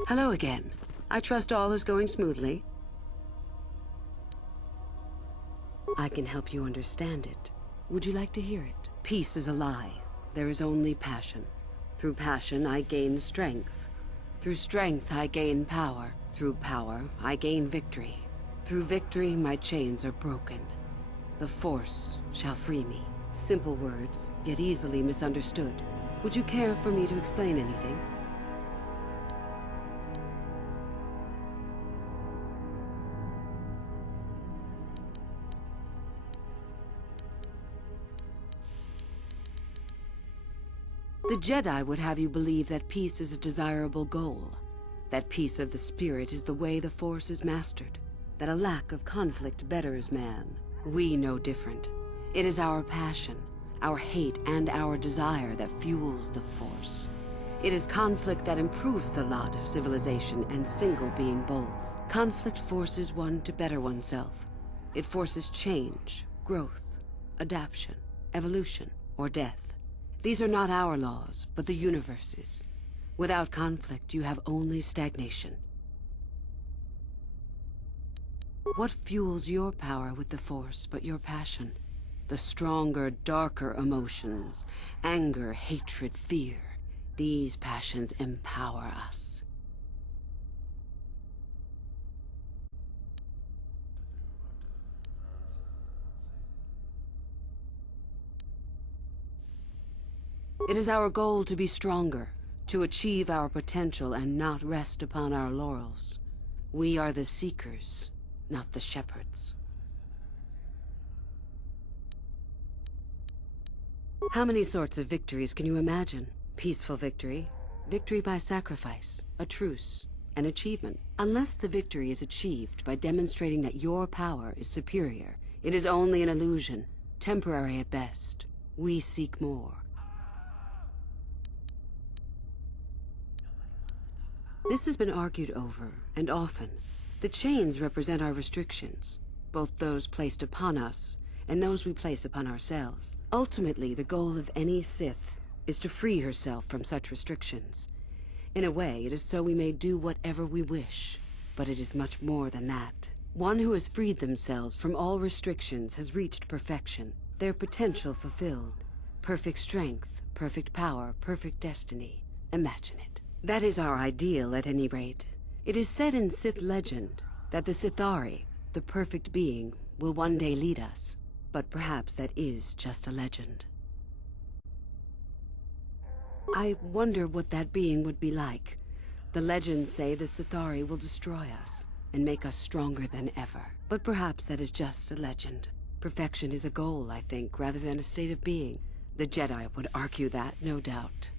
Hello again. I trust all is going smoothly. I can help you understand it. Would you like to hear it? Peace is a lie. There is only passion. Through passion, I gain strength. Through strength, I gain power. Through power, I gain victory. Through victory, my chains are broken. The Force shall free me. Simple words, yet easily misunderstood. Would you care for me to explain anything? The Jedi would have you believe that peace is a desirable goal. That peace of the spirit is the way the Force is mastered. That a lack of conflict betters man. We know different. It is our passion, our hate, and our desire that fuels the Force. It is conflict that improves the lot of civilization, and single being both. Conflict forces one to better oneself. It forces change, growth, adaptation, evolution, or death. These are not our laws, but the universe's. Without conflict, you have only stagnation. What fuels your power with the Force but your passion? The stronger, darker emotions. Anger, hatred, fear. These passions empower us. It is our goal to be stronger, to achieve our potential and not rest upon our laurels. We are the seekers, not the shepherds. How many sorts of victories can you imagine? Peaceful victory, victory by sacrifice, a truce, an achievement. Unless the victory is achieved by demonstrating that your power is superior, it is only an illusion, temporary at best. We seek more. This has been argued over, and often. The chains represent our restrictions, both those placed upon us and those we place upon ourselves. Ultimately, the goal of any Sith is to free herself from such restrictions. In a way, it is so we may do whatever we wish, but it is much more than that. One who has freed themselves from all restrictions has reached perfection, their potential fulfilled. Perfect strength, perfect power, perfect destiny. Imagine it. That is our ideal, at any rate. It is said in Sith legend that the Sithari, the perfect being, will one day lead us. But perhaps that is just a legend. I wonder what that being would be like. The legends say the Sithari will destroy us and make us stronger than ever. But perhaps that is just a legend. Perfection is a goal, I think, rather than a state of being. The Jedi would argue that, no doubt.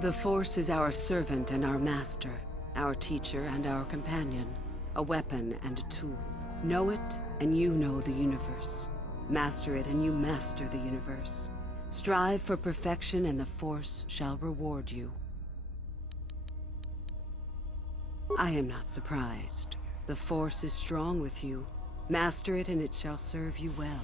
The Force is our servant and our master, our teacher and our companion, a weapon and a tool. Know it, and you know the universe. Master it, and you master the universe. Strive for perfection, and the Force shall reward you. I am not surprised. The Force is strong with you. Master it, and it shall serve you well.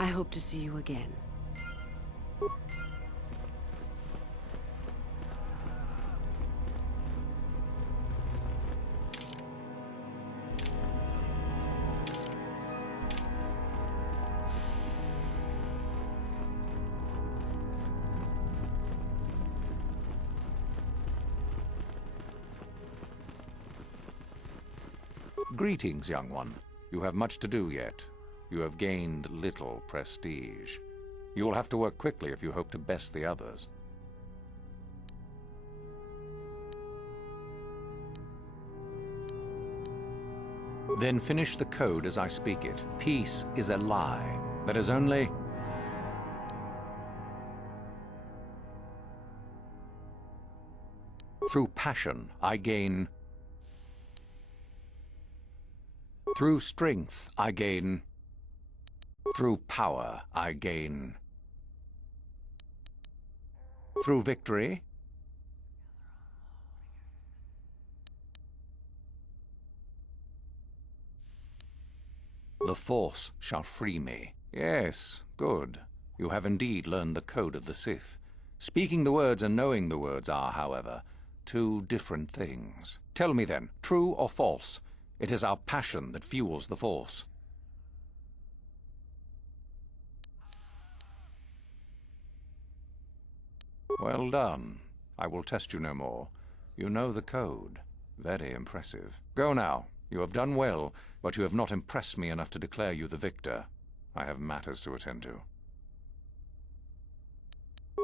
I hope to see you again. Greetings, young one. You have much to do yet. You have gained little prestige. You will have to work quickly if you hope to best the others. Then finish the code as I speak it. Peace is a lie. That is only... Through passion, I gain... Through strength, I gain... Through power, I gain... Through victory... The Force shall free me. Yes, good. You have indeed learned the code of the Sith. Speaking the words and knowing the words are, however, two different things. Tell me then, true or false? It is our passion that fuels the Force. Well done. I will test you no more. You know the code. Very impressive. Go now. You have done well, but you have not impressed me enough to declare you the victor. I have matters to attend to.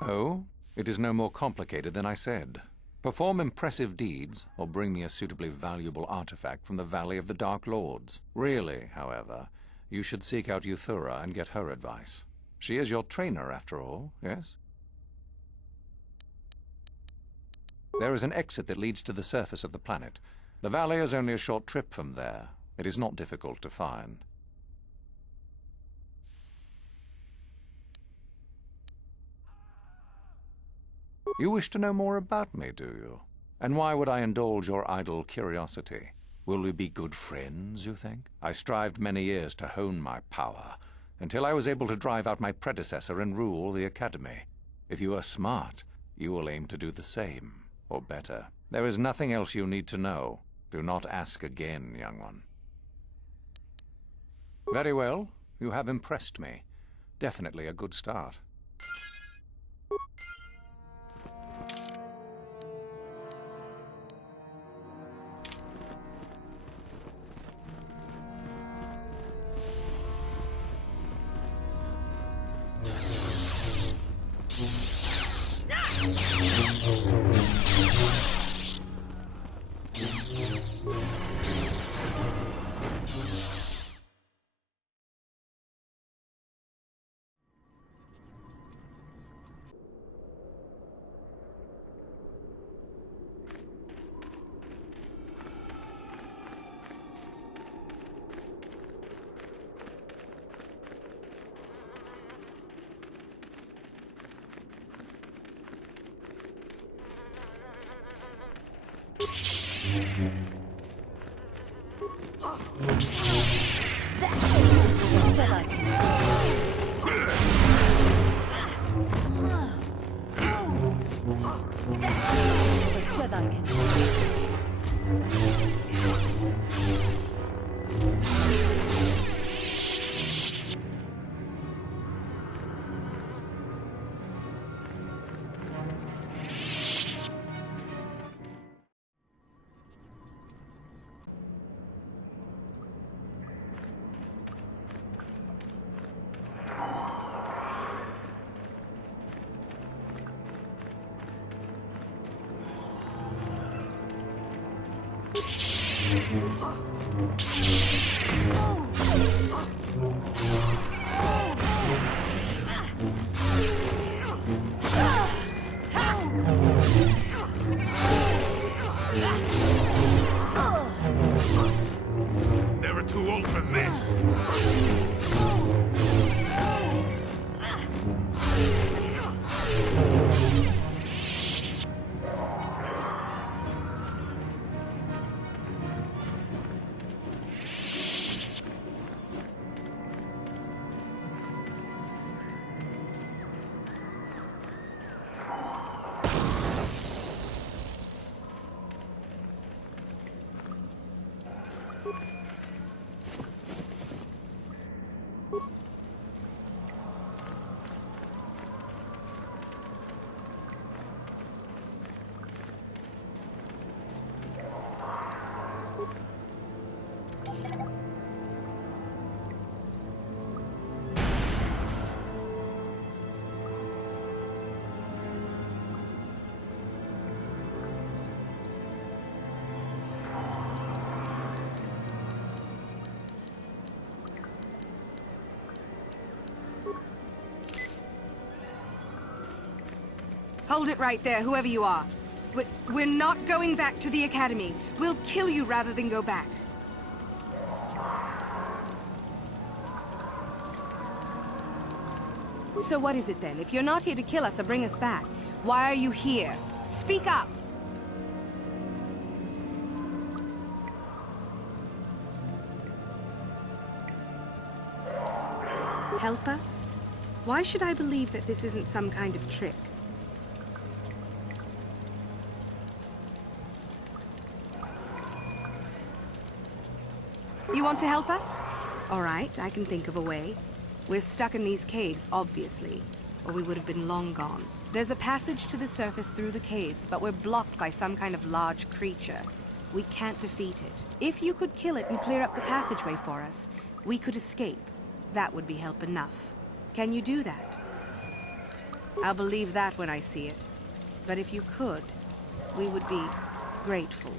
Oh? It is no more complicated than I said. Perform impressive deeds, or bring me a suitably valuable artifact from the Valley of the Dark Lords. Really, however, you should seek out Euthura and get her advice. She is your trainer, after all, yes? There is an exit that leads to the surface of the planet. The valley is only a short trip from there. It is not difficult to find. You wish to know more about me, do you? And why would I indulge your idle curiosity? Will we be good friends, you think? I strived many years to hone my power, until I was able to drive out my predecessor and rule the Academy. If you are smart, you will aim to do the same, or better. There is nothing else you need to know. Do not ask again, young one. Very well. You have impressed me. Definitely a good start. Never too old for this. Hold it right there, whoever you are. We're not going back to the Academy. We'll kill you rather than go back. So what is it then? If you're not here to kill us or bring us back, why are you here? Speak up! Help us? Why should I believe that this isn't some kind of trick? You want to help us? All right, I can think of a way. We're stuck in these caves, obviously, or we would have been long gone. There's a passage to the surface through the caves, but we're blocked by some kind of large creature. We can't defeat it. If you could kill it and clear up the passageway for us, we could escape. That would be help enough. Can you do that? I'll believe that when I see it. But if you could, we would be grateful.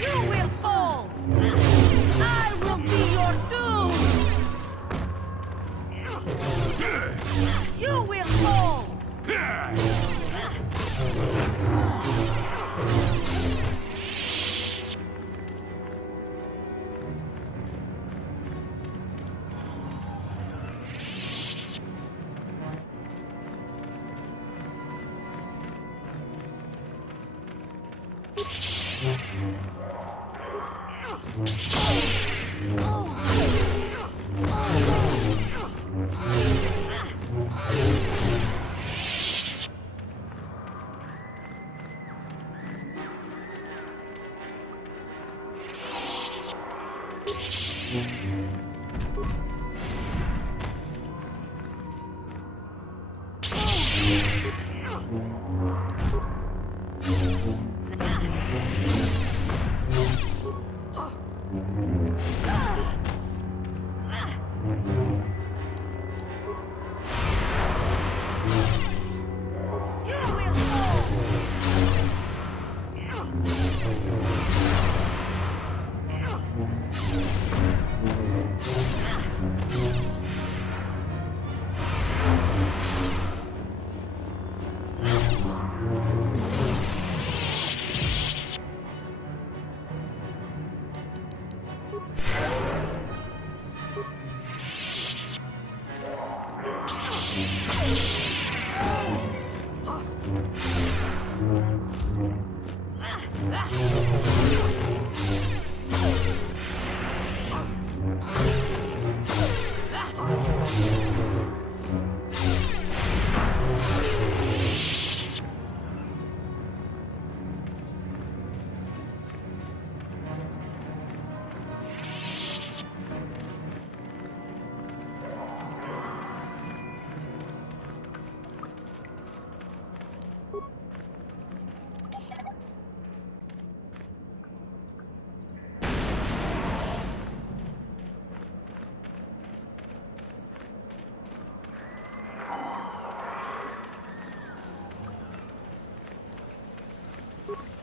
You will fall! I will be your doom! You will fall!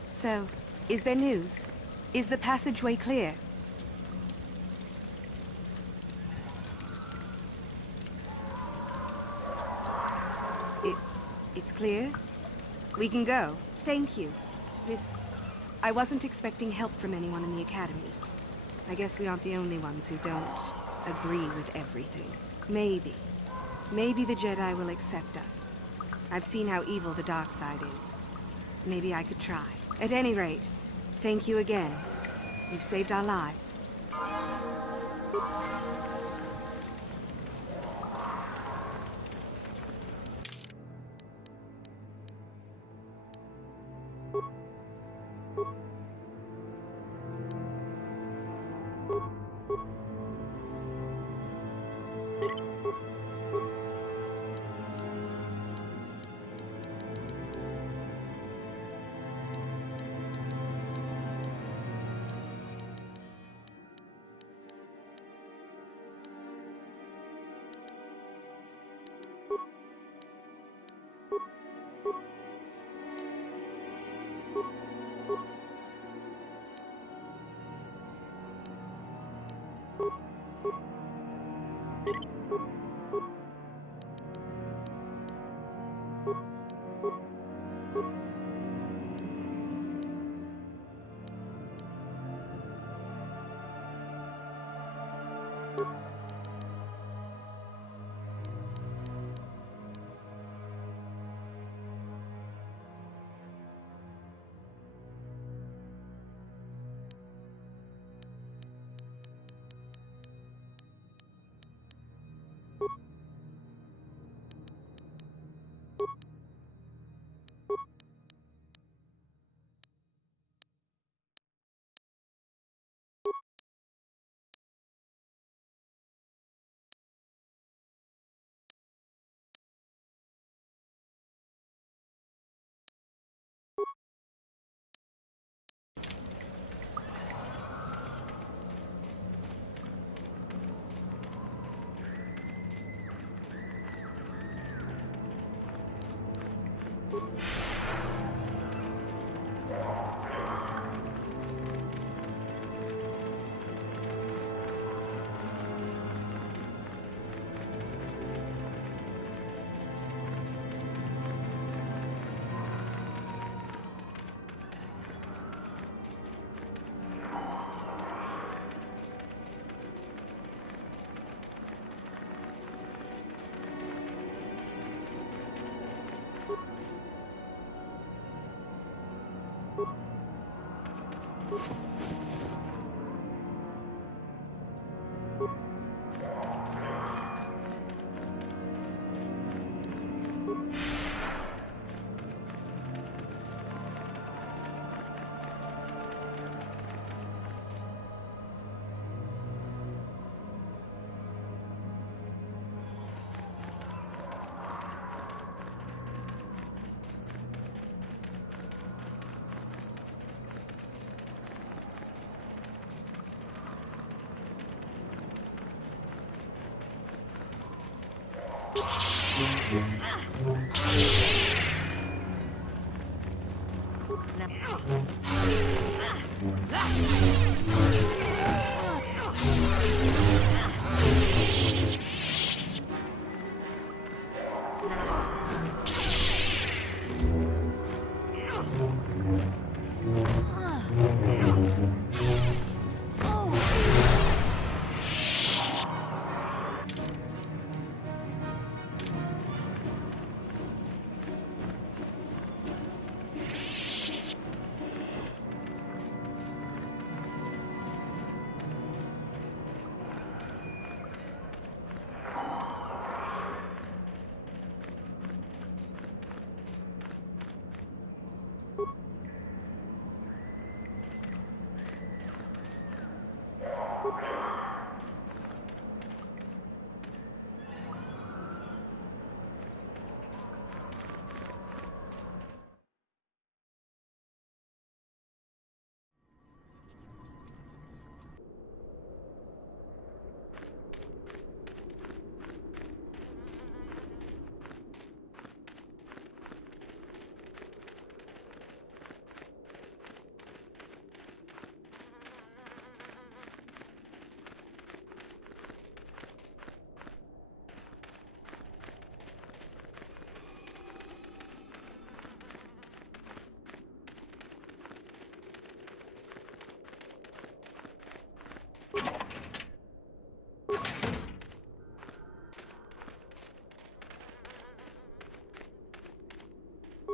So, is there news? Is the passageway clear? It's clear? We can go. Thank you. I wasn't expecting help from anyone in the Academy. I guess we aren't the only ones who don't agree with everything. Maybe the Jedi will accept us. I've seen how evil the dark side is. Maybe I could try. At any rate, thank you again. You've saved our lives.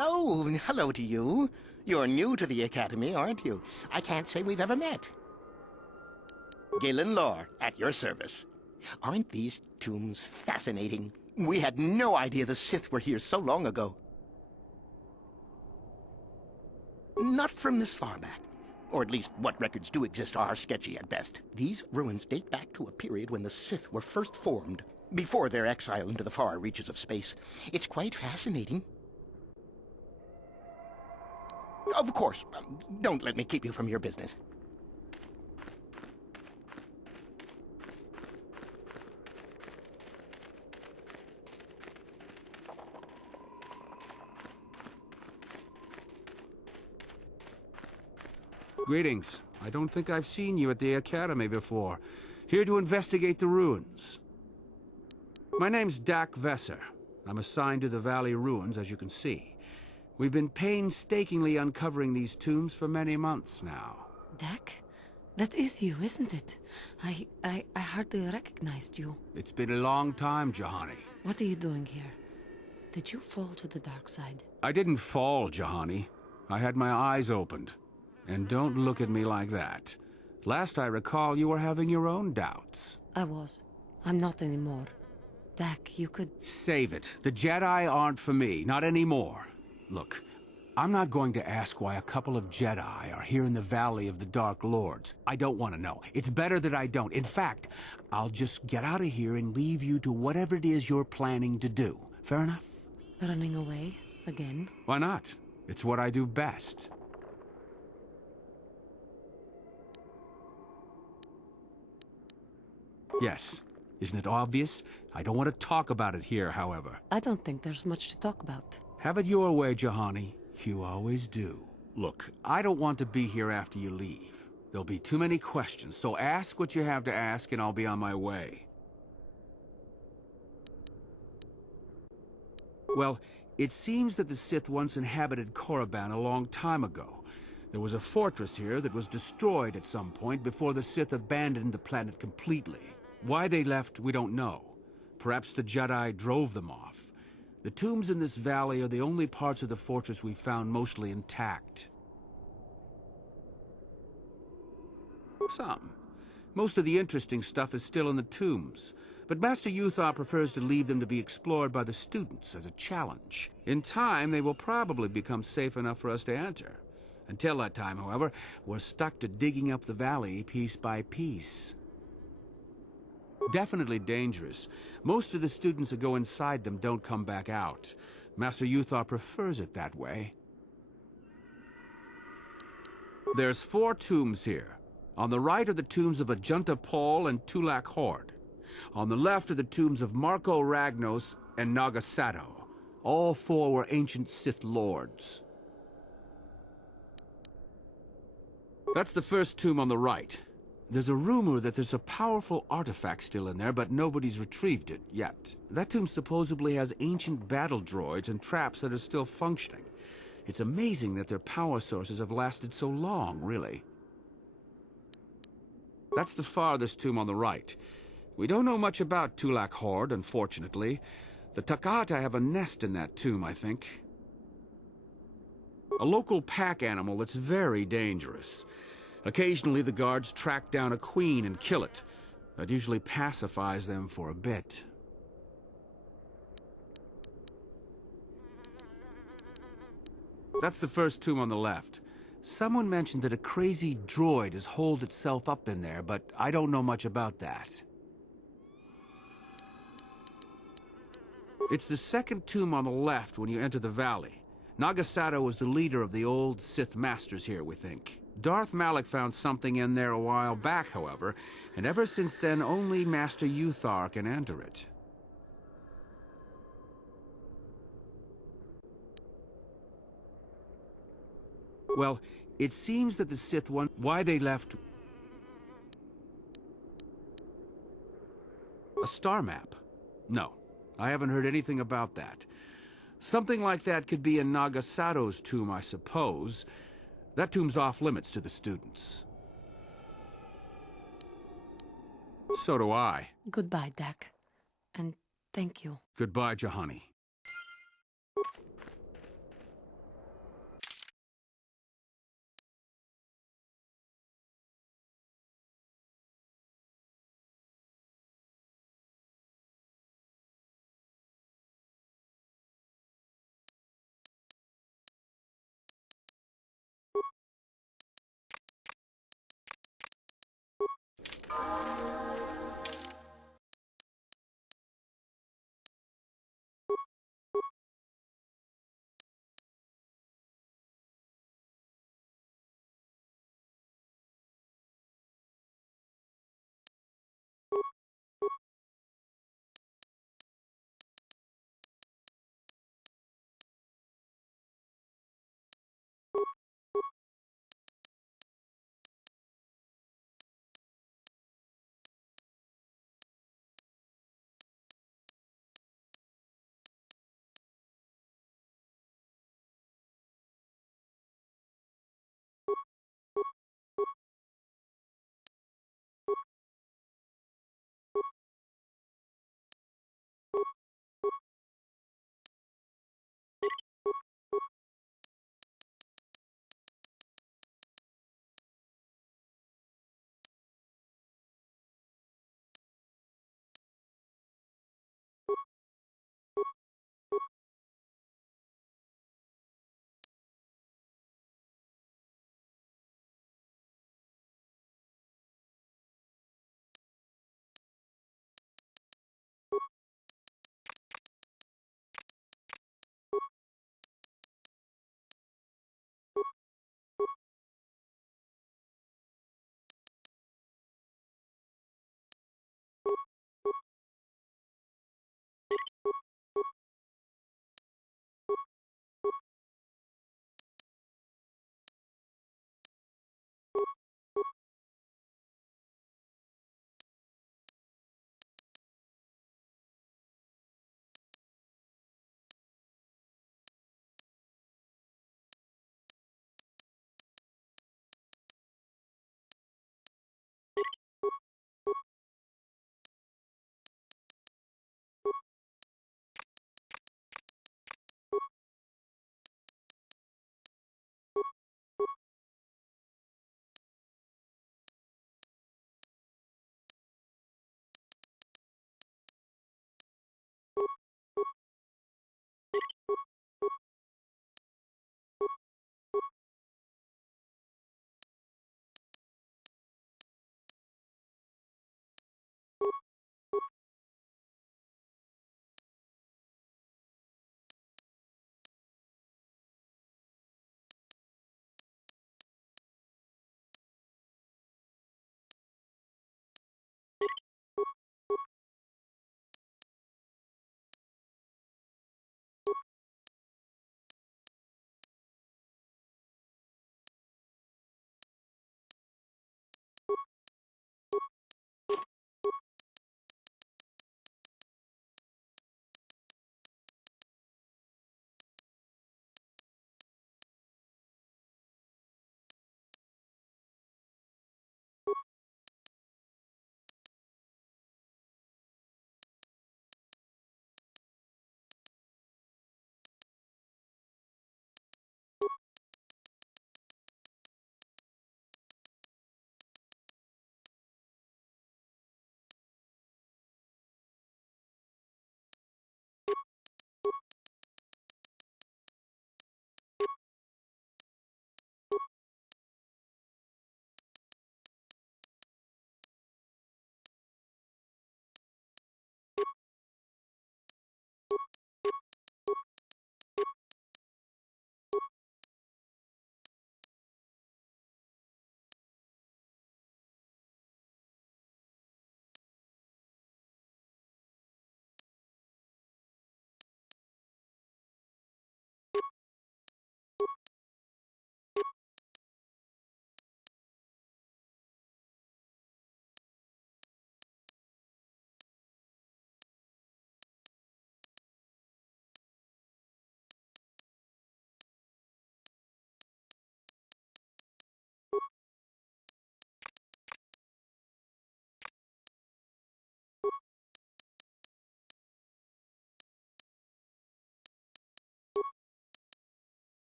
Oh, hello to you. You're new to the Academy, aren't you? I can't say we've ever met. Galen Lore, at your service. Aren't these tombs fascinating? We had no idea the Sith were here so long ago. Not from this far back. Or at least what records do exist are sketchy at best. These ruins date back to a period when the Sith were first formed, before their exile into the far reaches of space. It's quite fascinating. Of course, don't let me keep you from your business. Greetings. I don't think I've seen you at the Academy before. Here to investigate the ruins. My name's Dak Vesser. I'm assigned to the Valley Ruins, as you can see. We've been painstakingly uncovering these tombs for many months now. Dak? That is you, isn't it? I hardly recognized you. It's been a long time, Jahani. What are you doing here? Did you fall to the dark side? I didn't fall, Jahani. I had my eyes opened. And don't look at me like that. Last I recall, you were having your own doubts. I was. I'm not anymore. Dak, you could... Save it. The Jedi aren't for me, not anymore. Look, I'm not going to ask why a couple of Jedi are here in the Valley of the Dark Lords. I don't want to know. It's better that I don't. In fact, I'll just get out of here and leave you to whatever it is you're planning to do. Fair enough? Running away? Again? Why not? It's what I do best. Yes. Isn't it obvious? I don't want to talk about it here, however. I don't think there's much to talk about. Have it your way, Jahani. You always do. Look, I don't want to be here after you leave. There'll be too many questions, so ask what you have to ask and I'll be on my way. Well, it seems that the Sith once inhabited Korriban a long time ago. There was a fortress here that was destroyed at some point before the Sith abandoned the planet completely. Why they left, we don't know. Perhaps the Jedi drove them off. The tombs in this valley are the only parts of the fortress we found mostly intact. Some. Most of the interesting stuff is still in the tombs, but Master Uthar prefers to leave them to be explored by the students as a challenge. In time, they will probably become safe enough for us to enter. Until that time, however, we're stuck to digging up the valley piece by piece. Definitely dangerous. Most of the students that go inside them don't come back out. Master Uthar prefers it that way. There's 4 tombs here. On the right are the tombs of Ajunta Paul and Tulak Hord. On the left are the tombs of Marco Ragnos and Nagasato. All 4 were ancient Sith lords. That's the first tomb on the right. There's a rumor that there's a powerful artifact still in there, but nobody's retrieved it yet. That tomb supposedly has ancient battle droids and traps that are still functioning. It's amazing that their power sources have lasted so long, really. That's the farthest tomb on the right. We don't know much about Tulak Hord, unfortunately. The Takata have a nest in that tomb, I think. A local pack animal that's very dangerous. Occasionally, the guards track down a queen and kill it. That usually pacifies them for a bit. That's the first tomb on the left. Someone mentioned that a crazy droid has holed itself up in there, but I don't know much about that. It's the second tomb on the left when you enter the valley. Nagasato was the leader of the old Sith Masters here, we think. Darth Malak found something in there a while back, however, and ever since then only Master Uthar can enter it. Well, it seems that the Sith why they left... A star map? No, I haven't heard anything about that. Something like that could be in Nagasato's tomb, I suppose. That tomb's off limits to the students. So do I. Goodbye, Dak. And thank you. Goodbye, Jahani.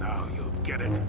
Now you'll get it.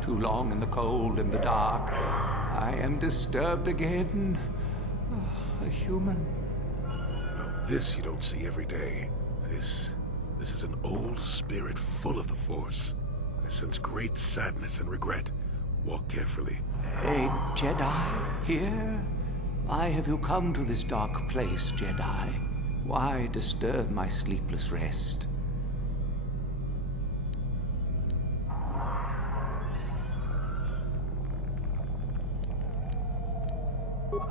Too long in the cold and the dark. I am disturbed again. A human. Now this you don't see every day. This is an old spirit full of the Force. I sense great sadness and regret. Walk carefully. A Jedi here? Why have you come to this dark place, Jedi? Why disturb my sleepless rest?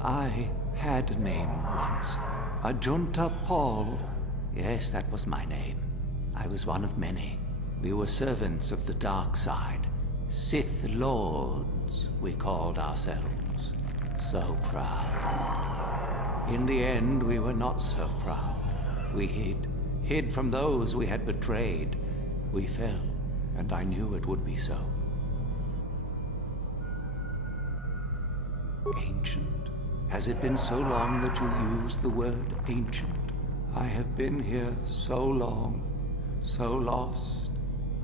I had a name once. Ajunta Paul. Yes, that was my name. I was one of many. We were servants of the dark side. Sith Lords, we called ourselves. So proud. In the end, we were not so proud. We hid from those we had betrayed. We fell, and I knew it would be so. Ancient? Has it been so long that you used the word ancient? I have been here so long, so lost.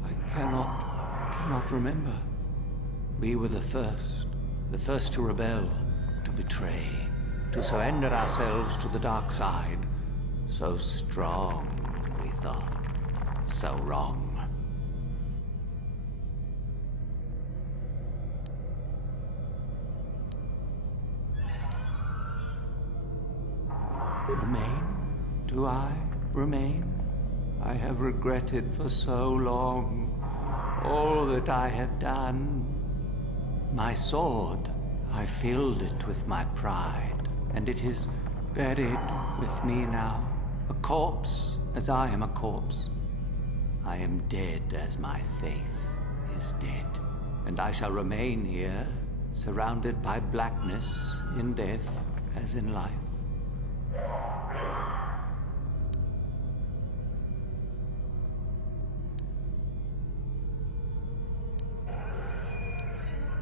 I cannot remember. We were the first to rebel, to betray, to surrender ourselves to the dark side. So strong, we thought. So wrong. Remain? Do I remain? I have regretted for so long all that I have done. My sword, I filled it with my pride, and it is buried with me now, a corpse as I am a corpse. I am dead as my faith is dead, and I shall remain here, surrounded by blackness in death as in life.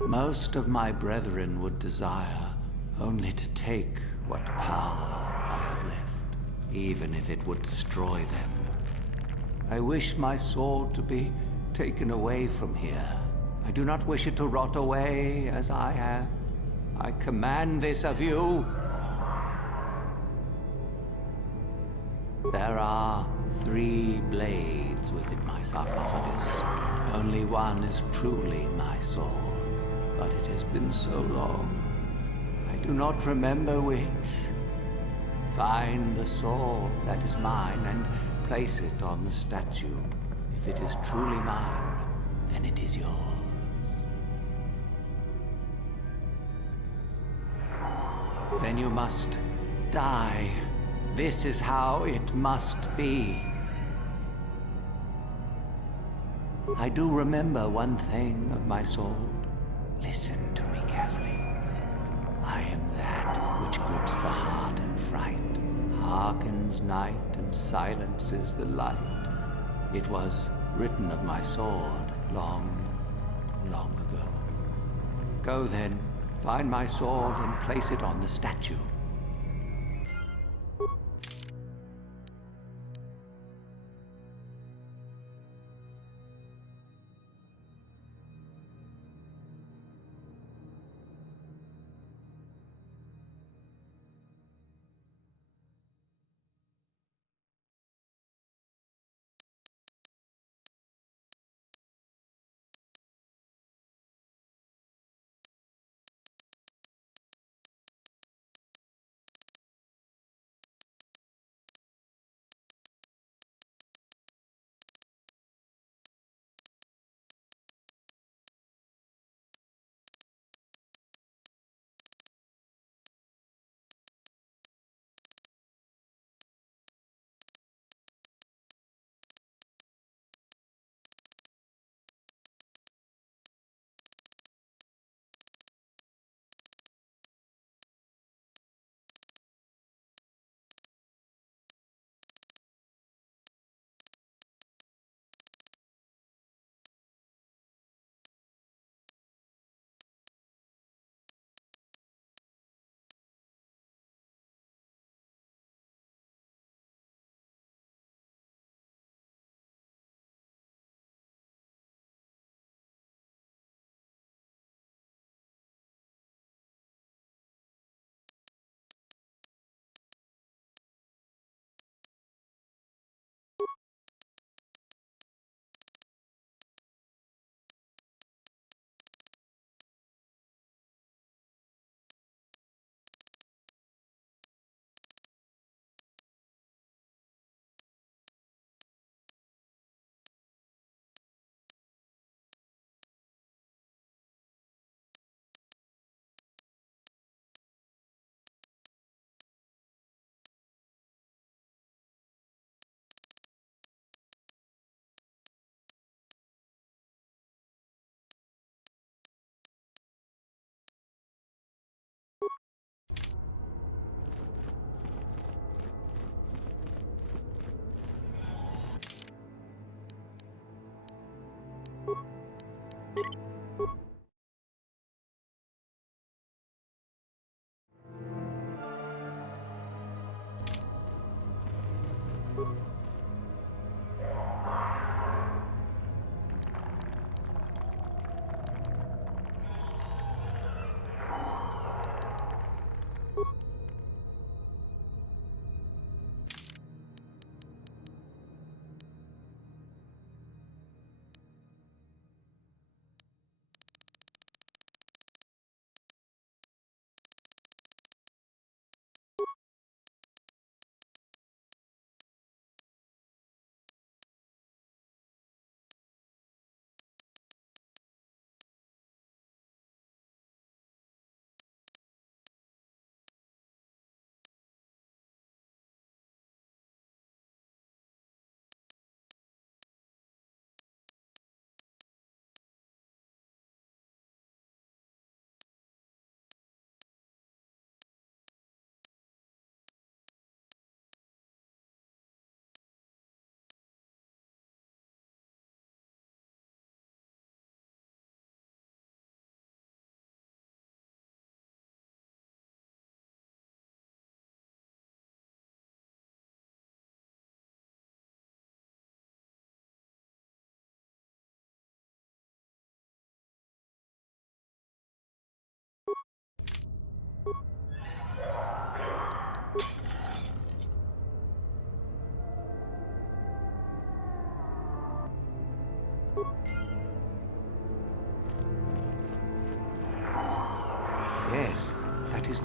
Most of my brethren would desire only to take what power I have left, even if it would destroy them. I wish my sword to be taken away from here. I do not wish it to rot away as I have. I command this of you. There are 3 blades within my sarcophagus. Only one is truly my sword. But it has been so long, I do not remember which. Find the sword that is mine and place it on the statue. If it is truly mine, then it is yours. Then you must die. This is how it must be. I do remember one thing of my sword. Listen to me carefully. I am that which grips the heart in fright, hearkens night and silences the light. It was written of my sword long, long ago. Go then, find my sword and place it on the statue.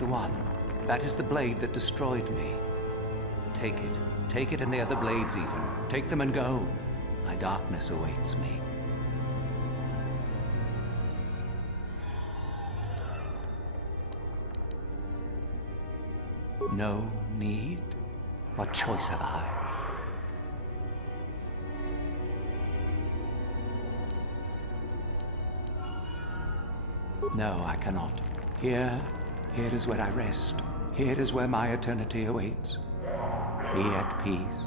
the one. That is the blade that destroyed me. Take it. Take it and the other blades even. Take them and go. My darkness awaits me. No need? What choice have I? No, I cannot. Here is where I rest. Here is where my eternity awaits. Be at peace.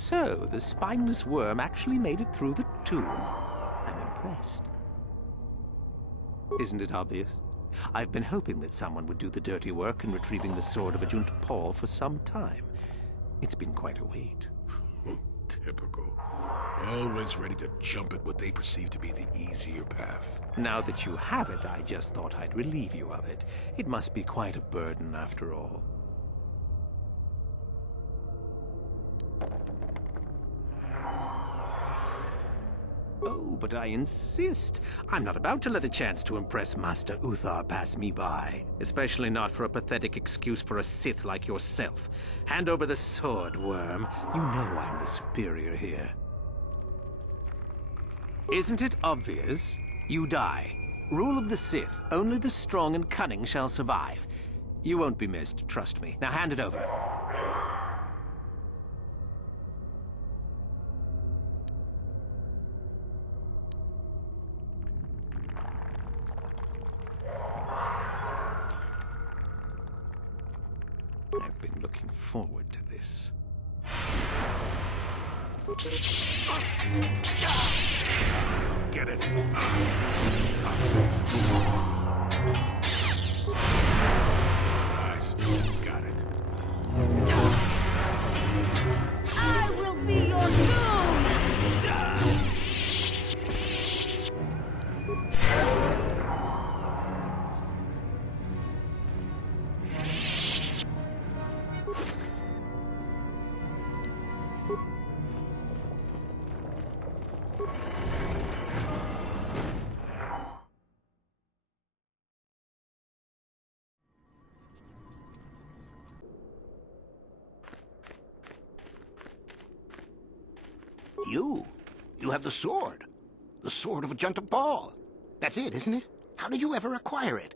So, the spineless worm actually made it through the tomb. I'm impressed. Isn't it obvious? I've been hoping that someone would do the dirty work in retrieving the sword of Ajunta Paul for some time. It's been quite a wait. Typical. Always ready to jump at what they perceive to be the easier path. Now that you have it, I just thought I'd relieve you of it. It must be quite a burden after all. Oh, but I insist. I'm not about to let a chance to impress Master Uthar pass me by. Especially not for a pathetic excuse for a Sith like yourself. Hand over the sword, worm. You know I'm the superior here. Isn't it obvious? You die. Rule of the Sith. Only the strong and cunning shall survive. You won't be missed, trust me. Now hand it over. I've been looking forward to this. Get it. I still got it. I will be your doom! You have the sword. The sword of Ajunta Paul. That's it, isn't it? How did you ever acquire it?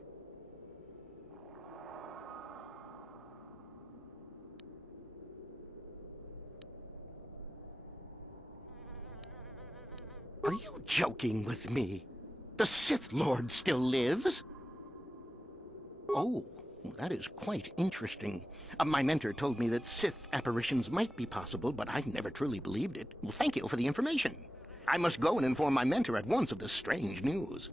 Are you joking with me? The Sith Lord still lives? Oh, that is quite interesting. My mentor told me that Sith apparitions might be possible, but I never truly believed it. Well, thank you for the information. I must go and inform my mentor at once of this strange news.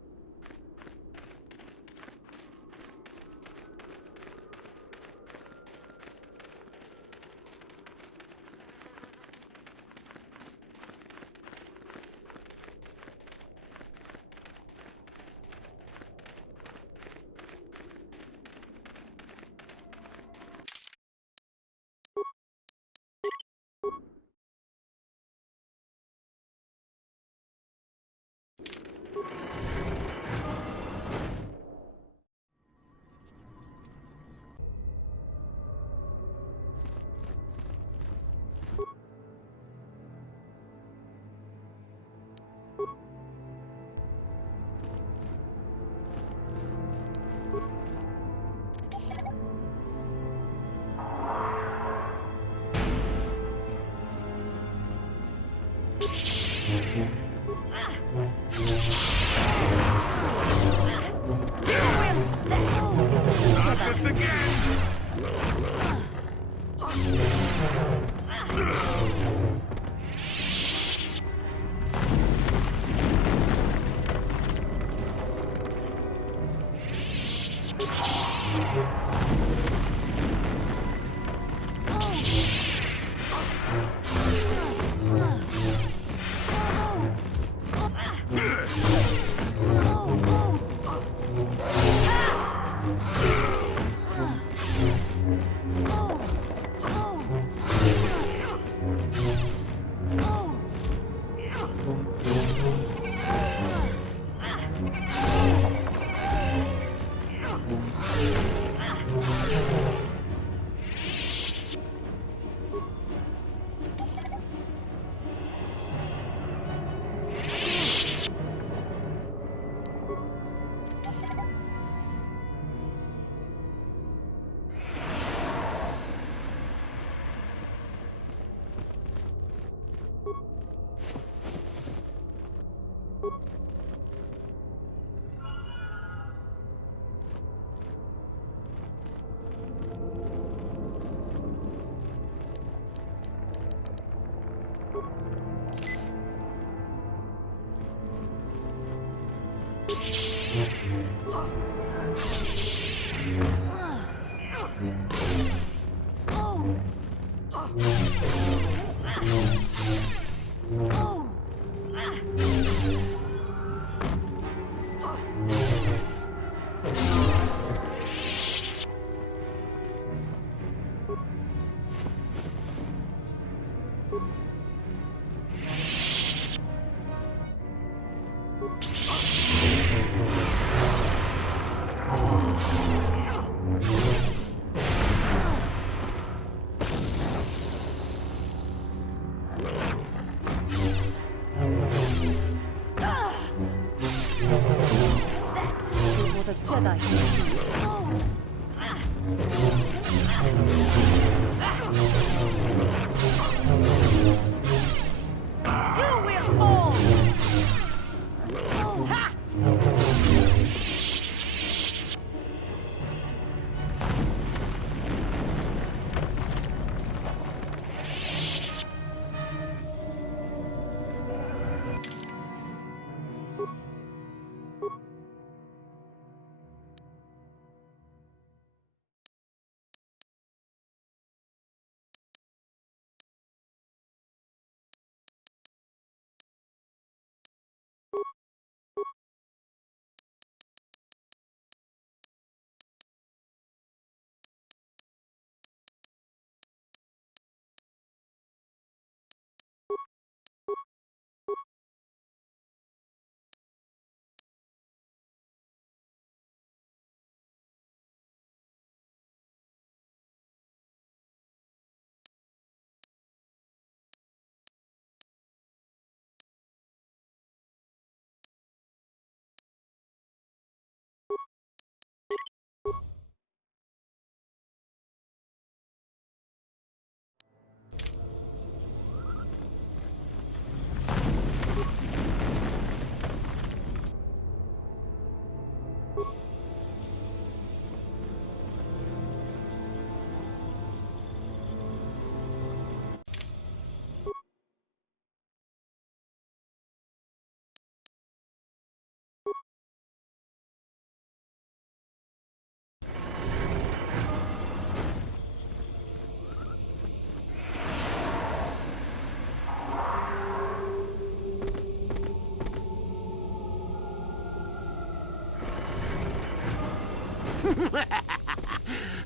Not this again!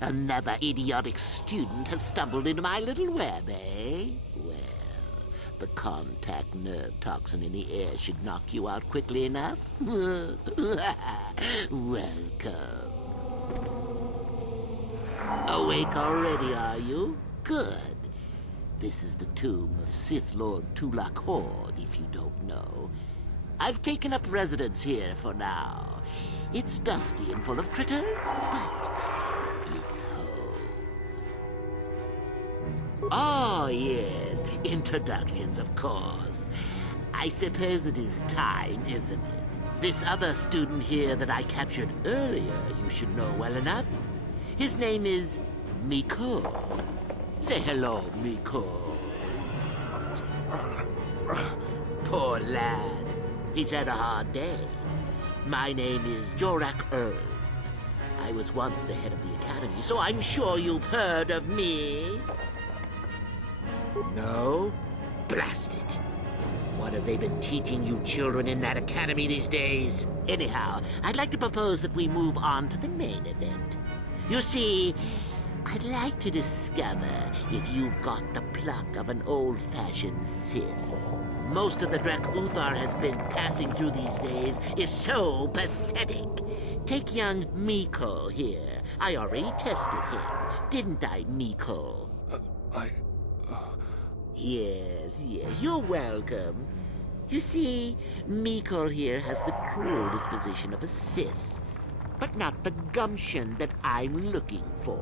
Another idiotic student has stumbled into my little web, eh? Well, the contact nerve toxin in the air should knock you out quickly enough. Welcome. Awake already, are you? Good. This is the tomb of Sith Lord Tulak Horde, if you don't know. I've taken up residence here for now. It's dusty and full of critters, but it's home. Oh, yes, introductions, of course. I suppose it is time, isn't it? This other student here that I captured earlier, you should know well enough. His name is Miko. Say hello, Miko. Poor lad. He's had a hard day. My name is Jorak Ern. I was once the head of the academy, so I'm sure you've heard of me. No? Blast it. What have they been teaching you children in that academy these days? Anyhow, I'd like to propose that we move on to the main event. You see, I'd like to discover if you've got the pluck of an old-fashioned Sith. Most of the Drek Uthar has been passing through these days is so pathetic. Take young Miko here. I already tested him. Didn't I, Miko? Yes, you're welcome. You see, Miko here has the cruel disposition of a Sith, but not the gumption that I'm looking for.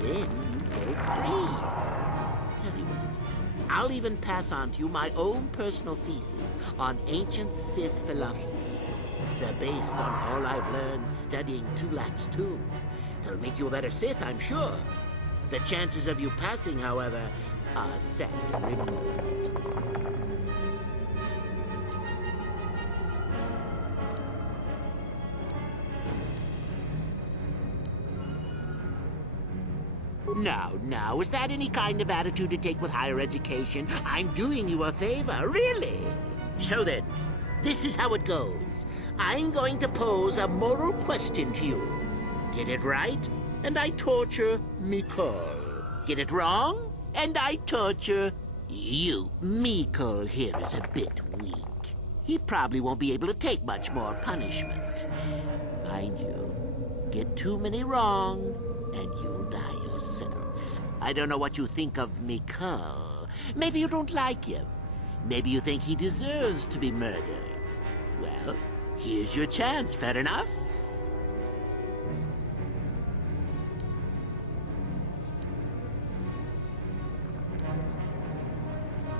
Then you go free. Tell you what, I'll even pass on to you my own personal thesis on ancient Sith philosophies. They're based on all I've learned studying Tulak's tomb. They'll make you a better Sith, I'm sure. The chances of you passing, however, are sadly remote. Now, is that any kind of attitude to take with higher education? I'm doing you a favor, really. So then, this is how it goes. I'm going to pose a moral question to you. Get it right, and I torture Miko. Get it wrong, and I torture you. Miko here is a bit weak. He probably won't be able to take much more punishment. Mind you, get too many wrong, and you'll die yourself. I don't know what you think of Miko. Maybe you don't like him. Maybe you think he deserves to be murdered. Well, here's your chance, fair enough?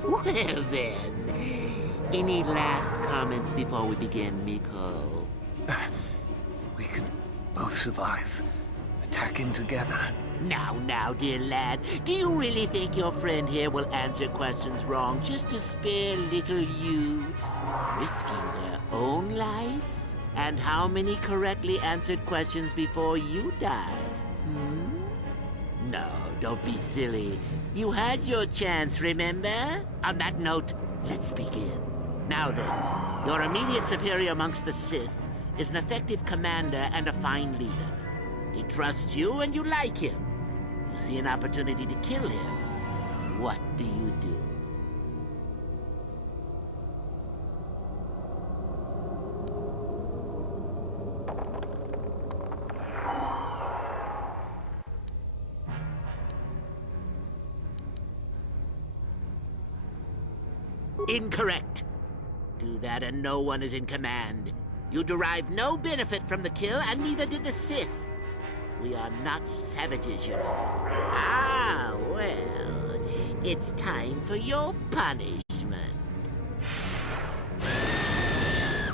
Well then, any last comments before we begin, Miko? We can both survive. Attacking together. Now, dear lad, do you really think your friend here will answer questions wrong just to spare little you? Risking their own life? And how many correctly answered questions before you die? No, don't be silly. You had your chance, remember? On that note, let's begin. Now then, your immediate superior amongst the Sith is an effective commander and a fine leader. He trusts you and you like him. You see an opportunity to kill him. What do you do? Incorrect. Do that and no one is in command. You derive no benefit from the kill, and neither did the Sith. We are not savages, you know. Ah, well, it's time for your punishment.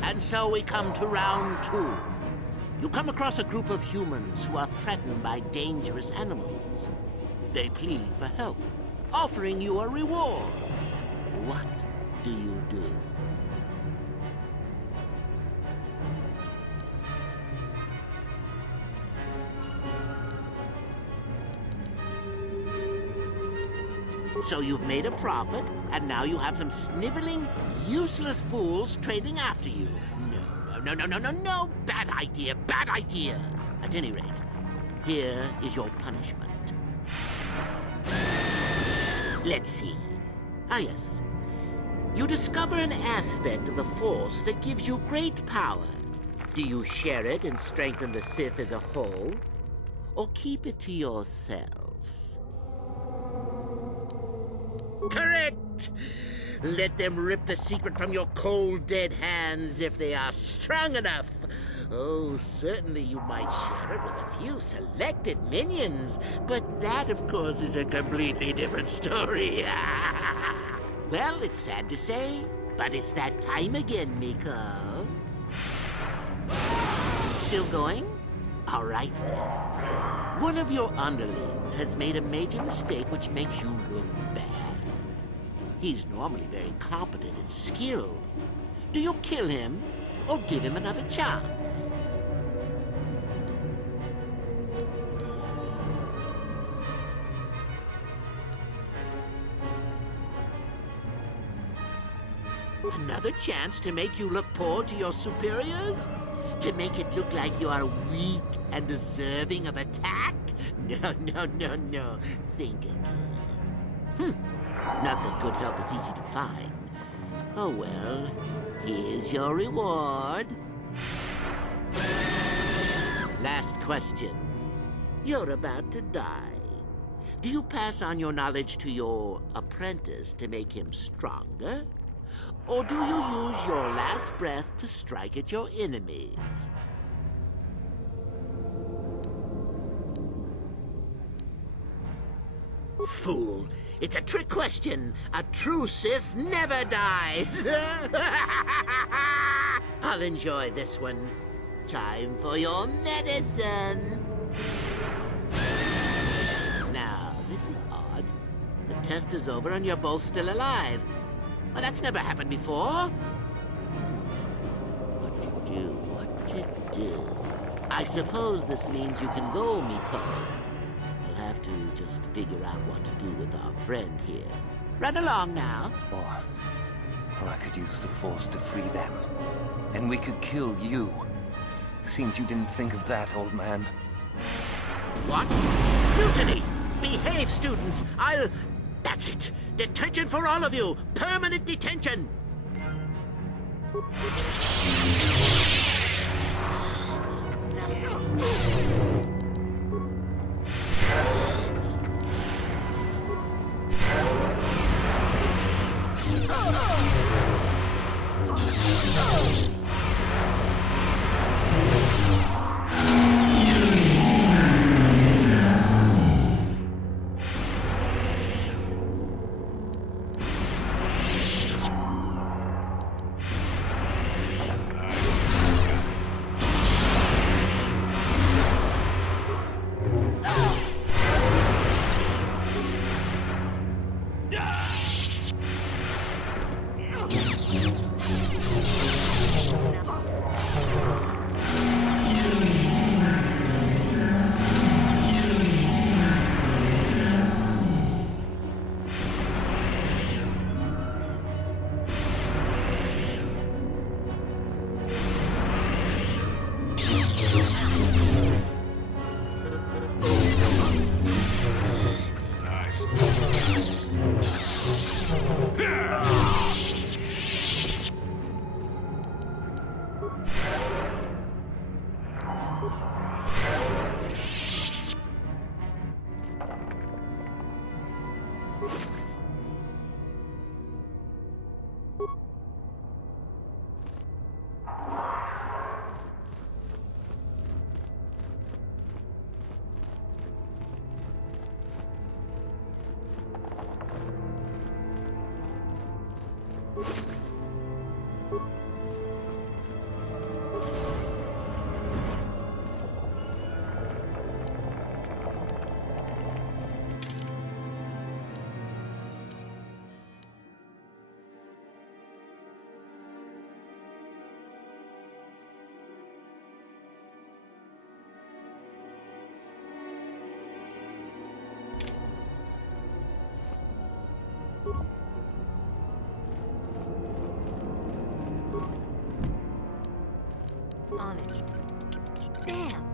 And so we come to round 2. You come across a group of humans who are threatened by dangerous animals. They plead for help, offering you a reward. What do you do? So you've made a profit, and now you have some sniveling, useless fools trading after you. No. Bad idea. At any rate, here is your punishment. Let's see. Ah, yes. You discover an aspect of the Force that gives you great power. Do you share it and strengthen the Sith as a whole? Or keep it to yourself? Correct! Let them rip the secret from your cold, dead hands if they are strong enough. Oh, certainly you might share it with a few selected minions, but that, of course, is a completely different story. Well, it's sad to say, but it's that time again, Miko. Still going? All right, then. One of your underlings has made a major mistake which makes you look bad. He's normally very competent and skilled. Do you kill him, or give him another chance? Another chance to make you look poor to your superiors? To make it look like you are weak and deserving of attack? No. Think again. Not that good help is easy to find. Oh well, here's your reward. Last question. You're about to die. Do you pass on your knowledge to your apprentice to make him stronger? Or do you use your last breath to strike at your enemies? Fool! It's a trick question. A true Sith never dies. I'll enjoy this one. Time for your medicine. Now, this is odd. The test is over and you're both still alive. Well, that's never happened before. What to do? I suppose this means you can go, Miko. We'll have to just figure out what to do with our friend here. Run along now. Or I could use the Force to free them. And we could kill you. Seems you didn't think of that, old man. What? Mutiny! Behave, students! That's it! Detention for all of you! Permanent detention! On it. Damn!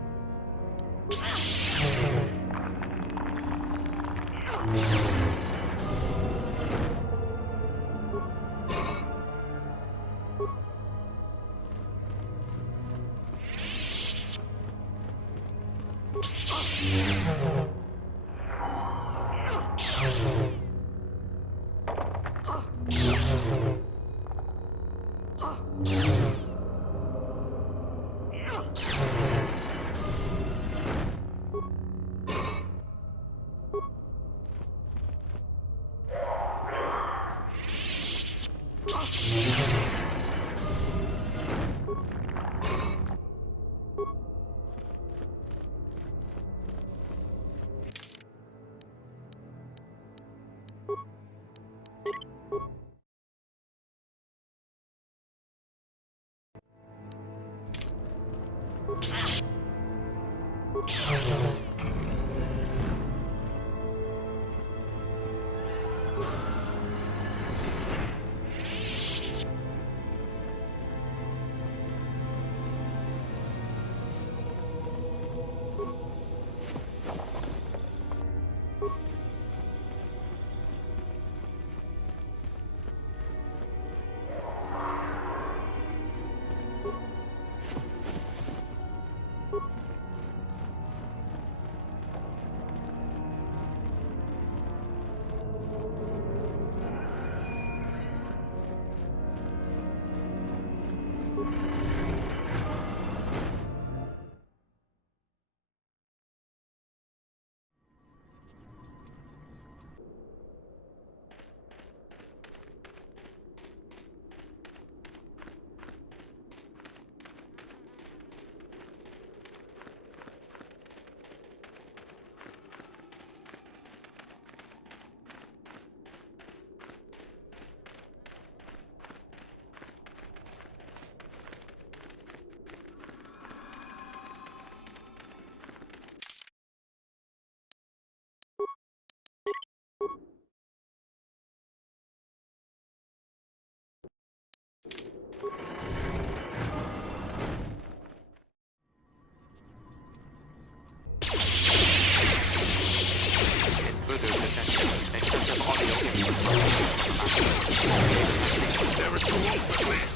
never too old for this!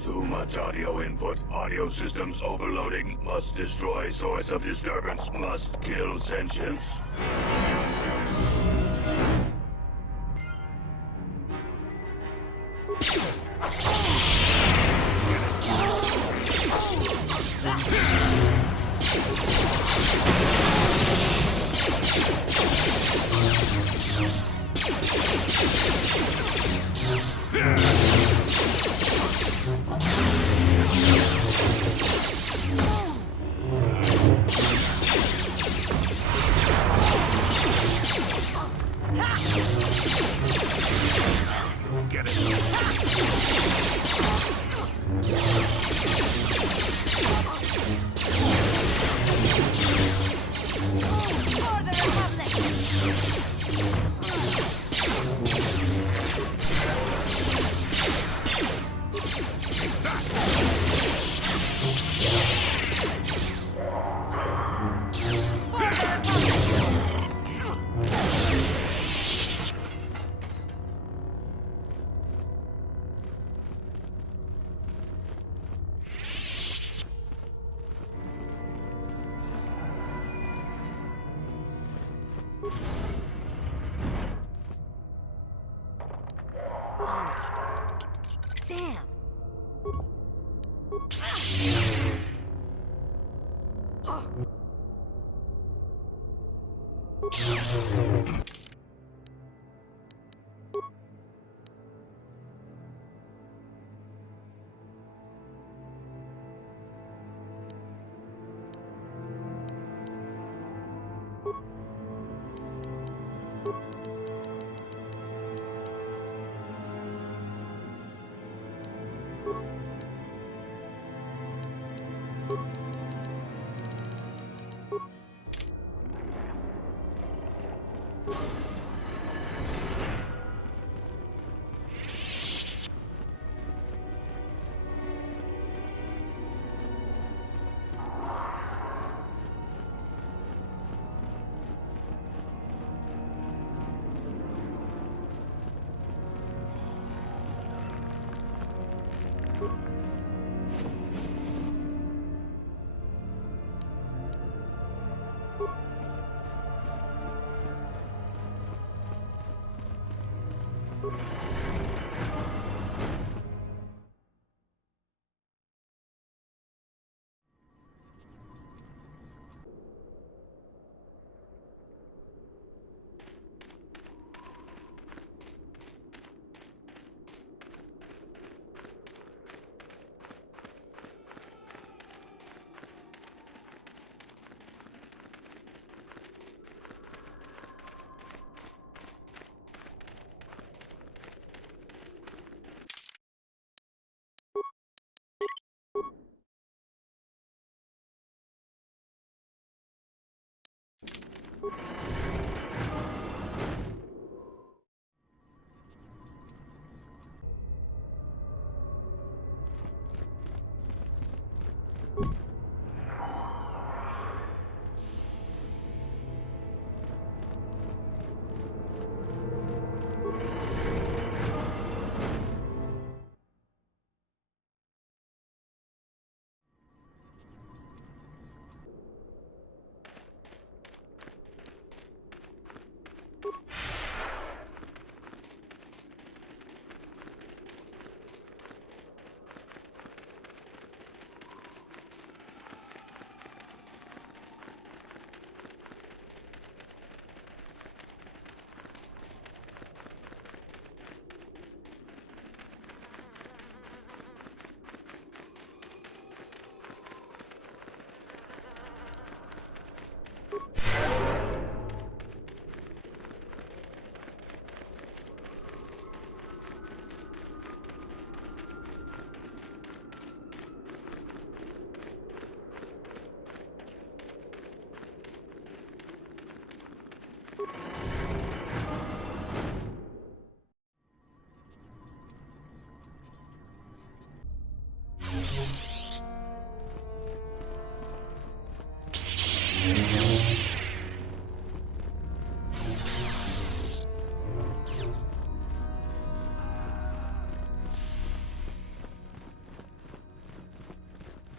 Too much audio input. Audio systems overloading. Must destroy source of disturbance. Must kill sentience. Get it. Damn.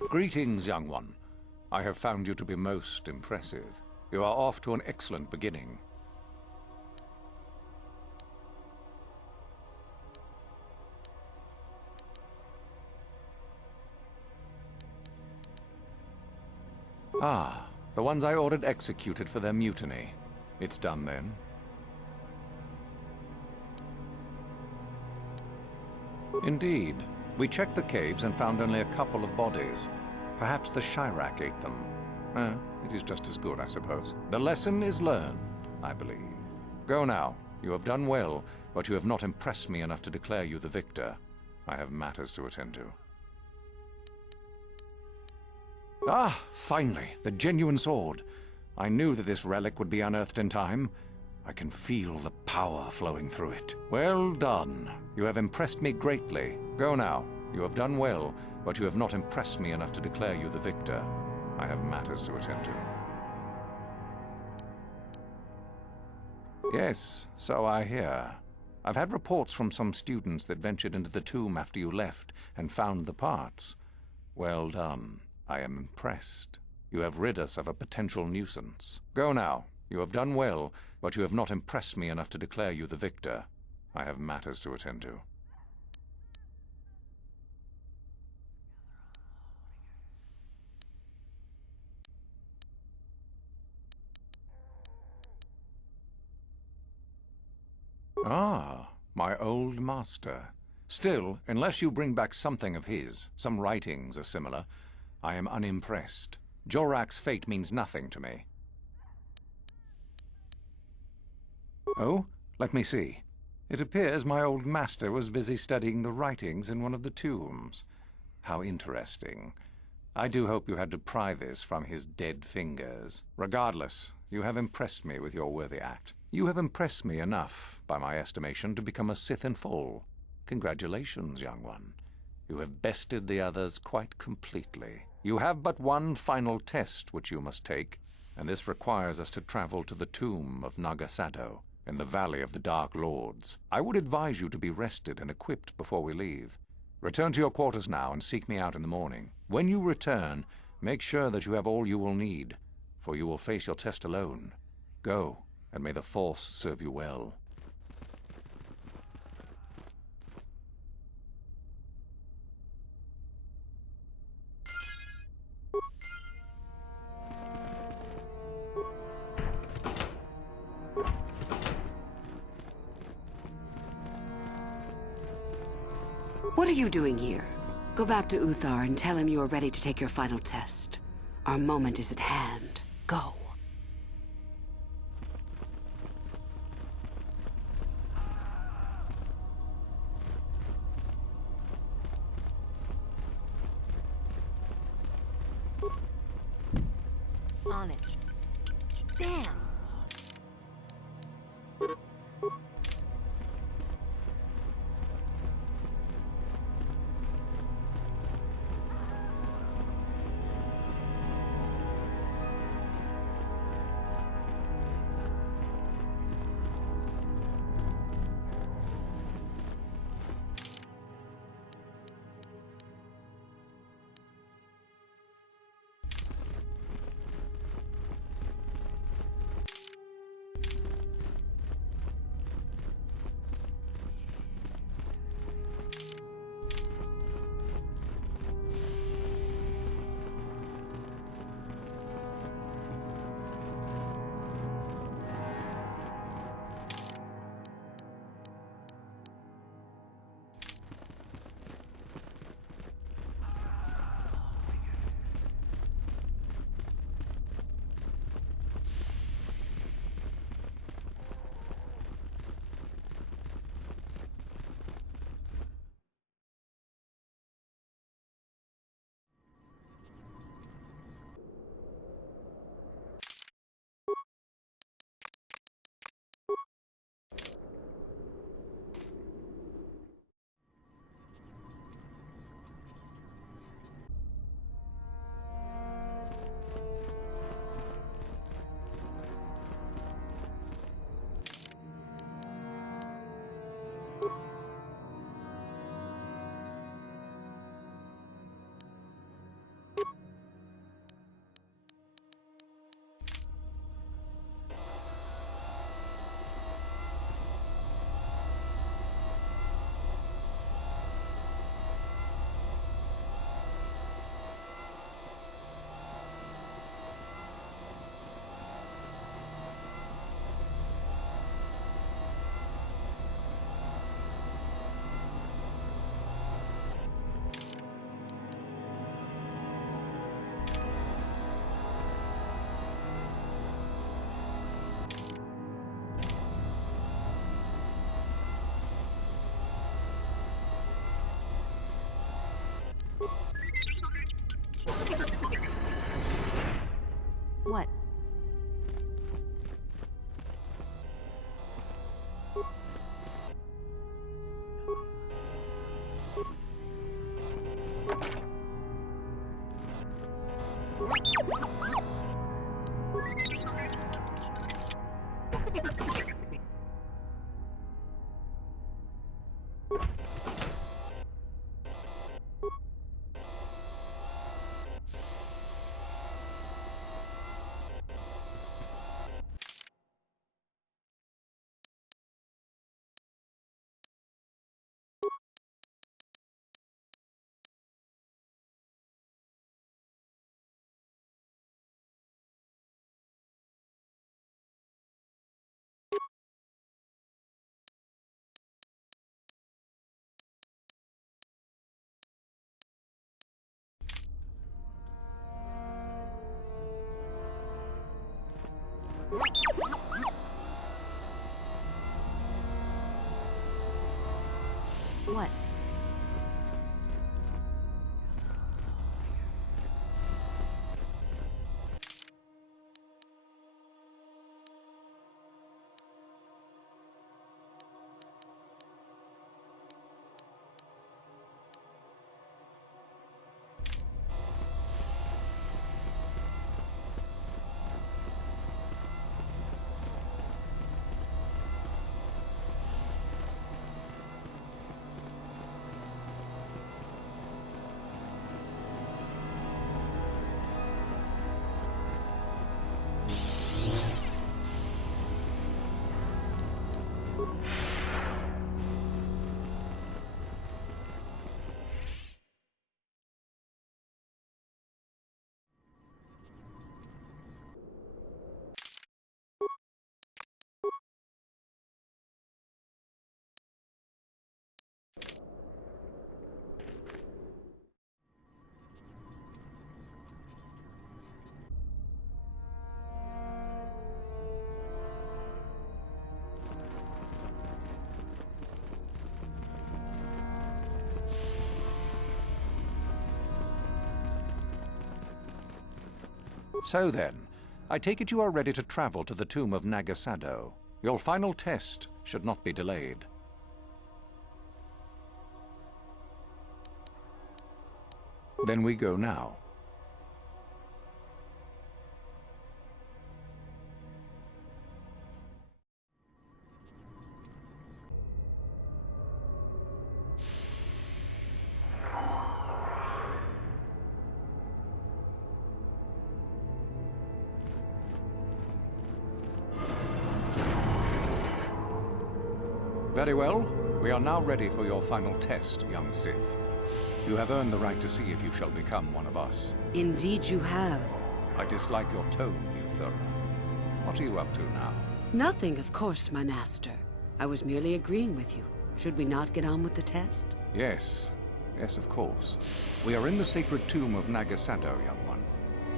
Greetings, young one. I have found you to be most impressive. You are off to an excellent beginning. Ah, the ones I ordered executed for their mutiny. It's done then. Indeed. We checked the caves and found only a couple of bodies. Perhaps the Chirac ate them. It is just as good, I suppose. The lesson is learned, I believe. Go now. You have done well, but you have not impressed me enough to declare you the victor. I have matters to attend to. Ah, finally, the genuine sword. I knew that this relic would be unearthed in time. I can feel the power flowing through it. Well done. You have impressed me greatly. Go now. You have done well, but you have not impressed me enough to declare you the victor. I have matters to attend to. Yes, so I hear. I've had reports from some students that ventured into the tomb after you left and found the parts. Well done. I am impressed. You have rid us of a potential nuisance. Go now. You have done well, but you have not impressed me enough to declare you the victor. I have matters to attend to. Ah, my old master. Still, unless you bring back something of his, some writings or similar, I am unimpressed. Jorac's fate means nothing to me. Oh, let me see. It appears my old master was busy studying the writings in one of the tombs. How interesting. I do hope you had to pry this from his dead fingers. Regardless, you have impressed me with your worthy act. You have impressed me enough, by my estimation, to become a Sith in full. Congratulations, young one. You have bested the others quite completely. You have but one final test which you must take, and this requires us to travel to the tomb of Nagasado, in the Valley of the Dark Lords. I would advise you to be rested and equipped before we leave. Return to your quarters now and seek me out in the morning. When you return, make sure that you have all you will need, for you will face your test alone. Go, and may the Force serve you well. What are you doing here? Go back to Uthar and tell him you are ready to take your final test. Our moment is at hand. Go. On it. Damn! What? What? So then, I take it you are ready to travel to the tomb of Nagasado. Your final test should not be delayed. Then we go now. Very well. We are now ready for your final test, young Sith. You have earned the right to see if you shall become one of us. Indeed you have. I dislike your tone, Euthura. What are you up to now? Nothing, of course, my master. I was merely agreeing with you. Should we not get on with the test? Yes. Yes, of course. We are in the sacred tomb of Nagasado, young one.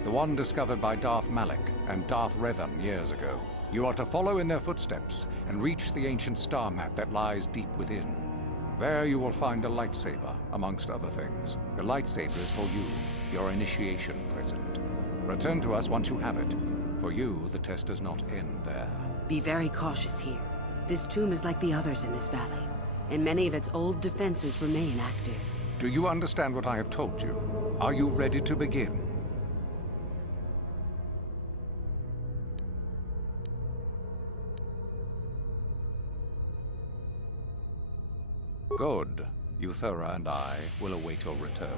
The one discovered by Darth Malak and Darth Revan years ago. You are to follow in their footsteps and reach the ancient star map that lies deep within. There you will find a lightsaber, amongst other things. The lightsaber is for you, your initiation present. Return to us once you have it. For you, the test does not end there. Be very cautious here. This tomb is like the others in this valley, and many of its old defenses remain active. Do you understand what I have told you? Are you ready to begin? Good. Euthura and I will await your return.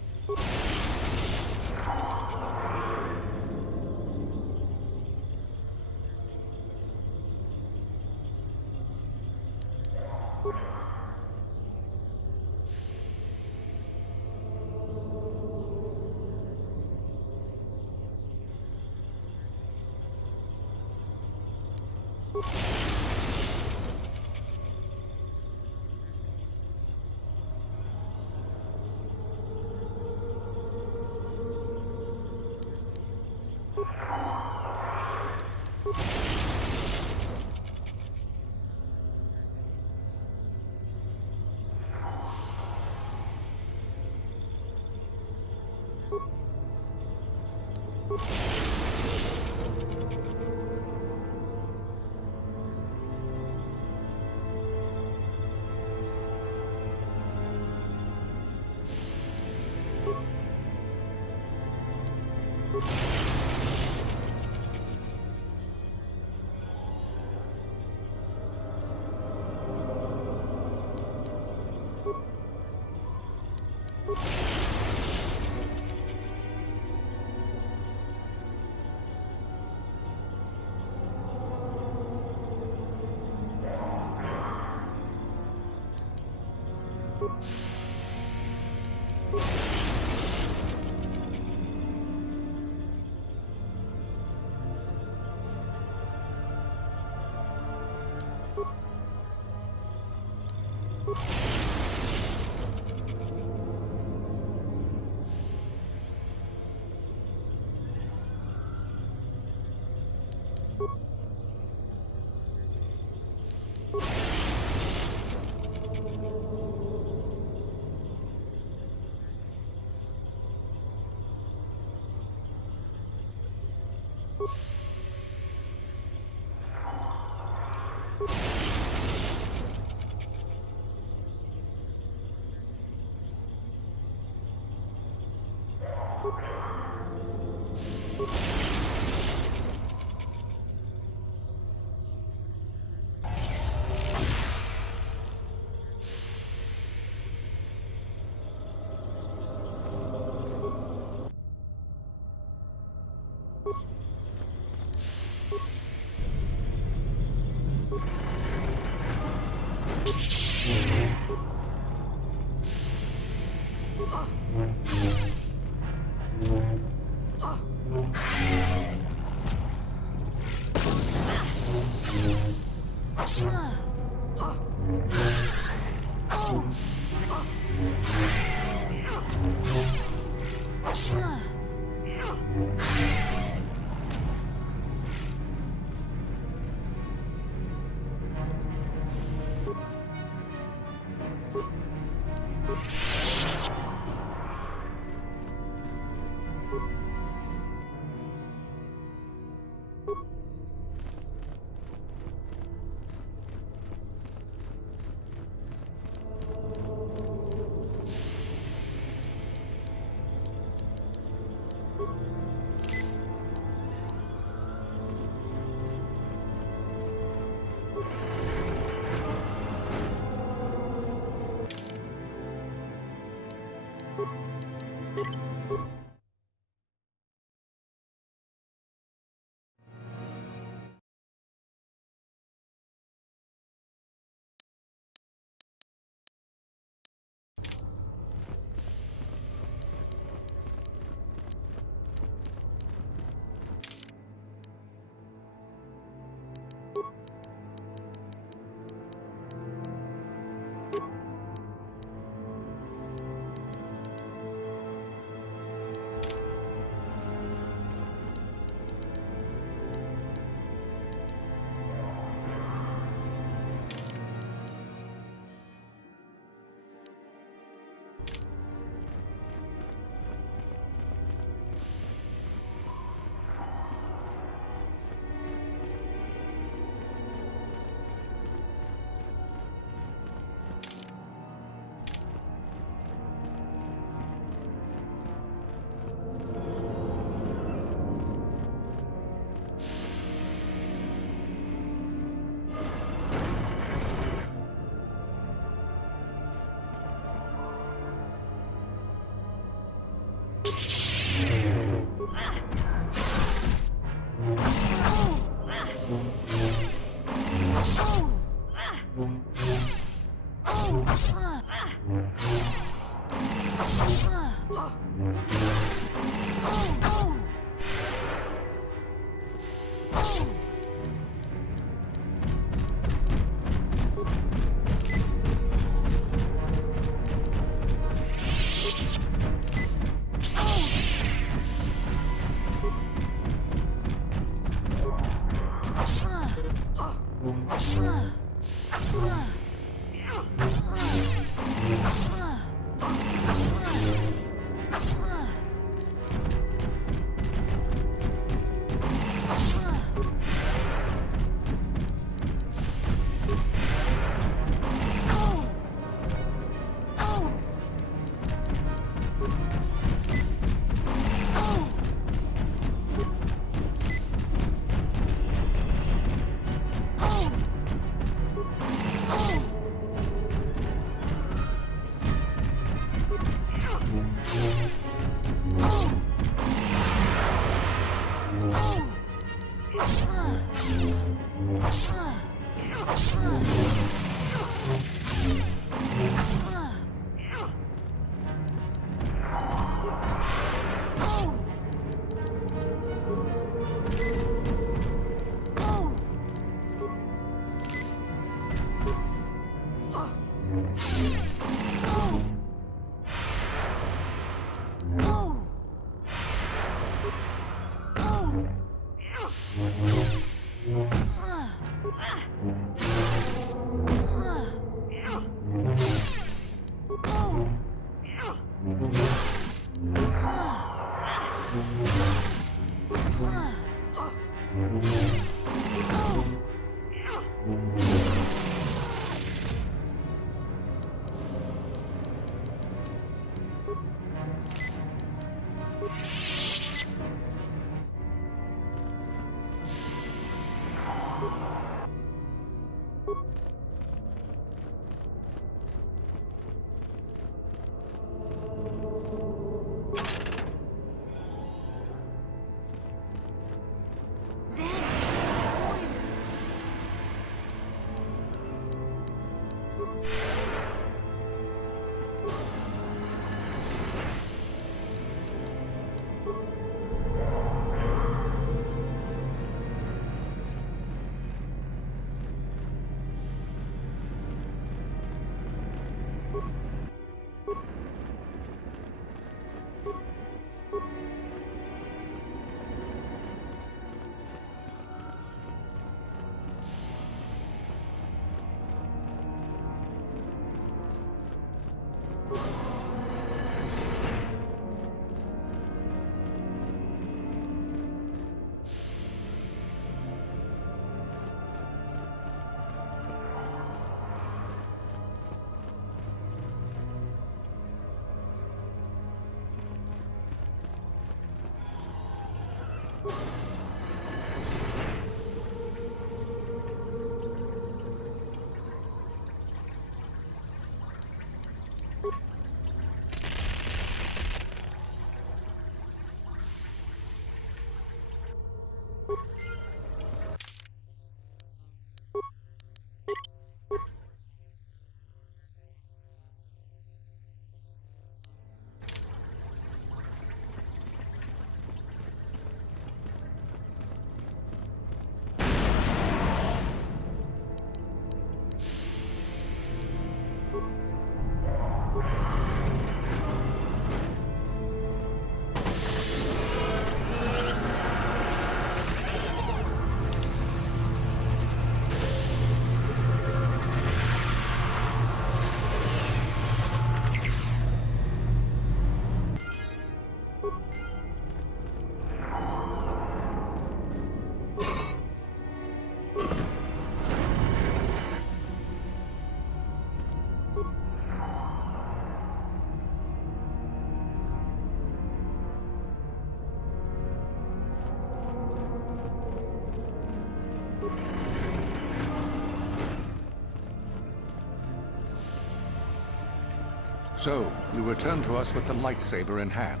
So, you return to us with the lightsaber in hand,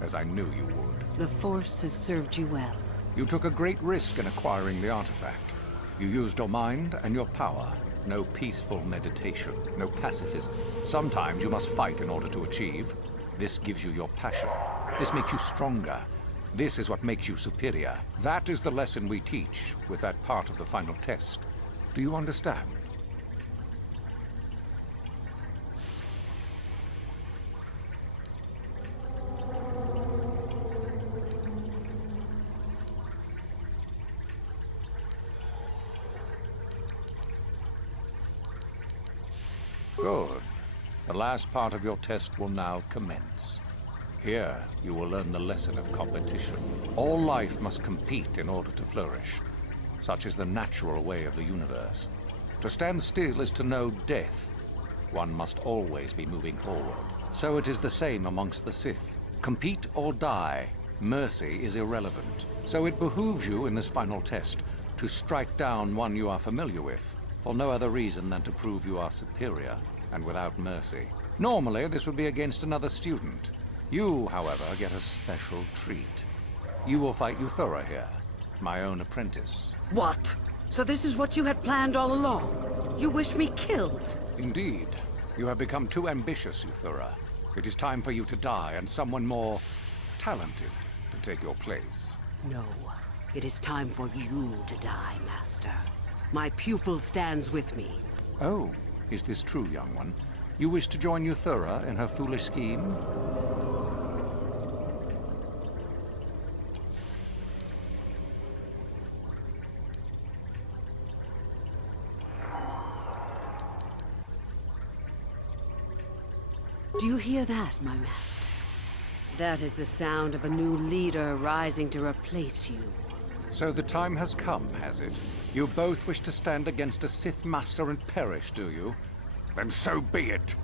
as I knew you would. The Force has served you well. You took a great risk in acquiring the artifact. You used your mind and your power. No peaceful meditation, no pacifism. Sometimes you must fight in order to achieve. This gives you your passion. This makes you stronger. This is what makes you superior. That is the lesson we teach with that part of the final test. Do you understand? Good. The last part of your test will now commence. Here, you will learn the lesson of competition. All life must compete in order to flourish. Such is the natural way of the universe. To stand still is to know death. One must always be moving forward. So it is the same amongst the Sith. Compete or die. Mercy is irrelevant. So it behooves you in this final test to strike down one you are familiar with, for no other reason than to prove you are superior and without mercy. Normally, this would be against another student. You, however, get a special treat. You will fight Euthura here, my own apprentice. What? So this is what you had planned all along? You wish me killed? Indeed. You have become too ambitious, Euthura. It is time for you to die, and someone more talented to take your place. No. It is time for you to die, Master. My pupil stands with me. Oh, is this true, young one? You wish to join Euthura in her foolish scheme? Do you hear that, my master? That is the sound of a new leader rising to replace you. So the time has come, has it? You both wish to stand against a Sith Master and perish, do you? Then so be it.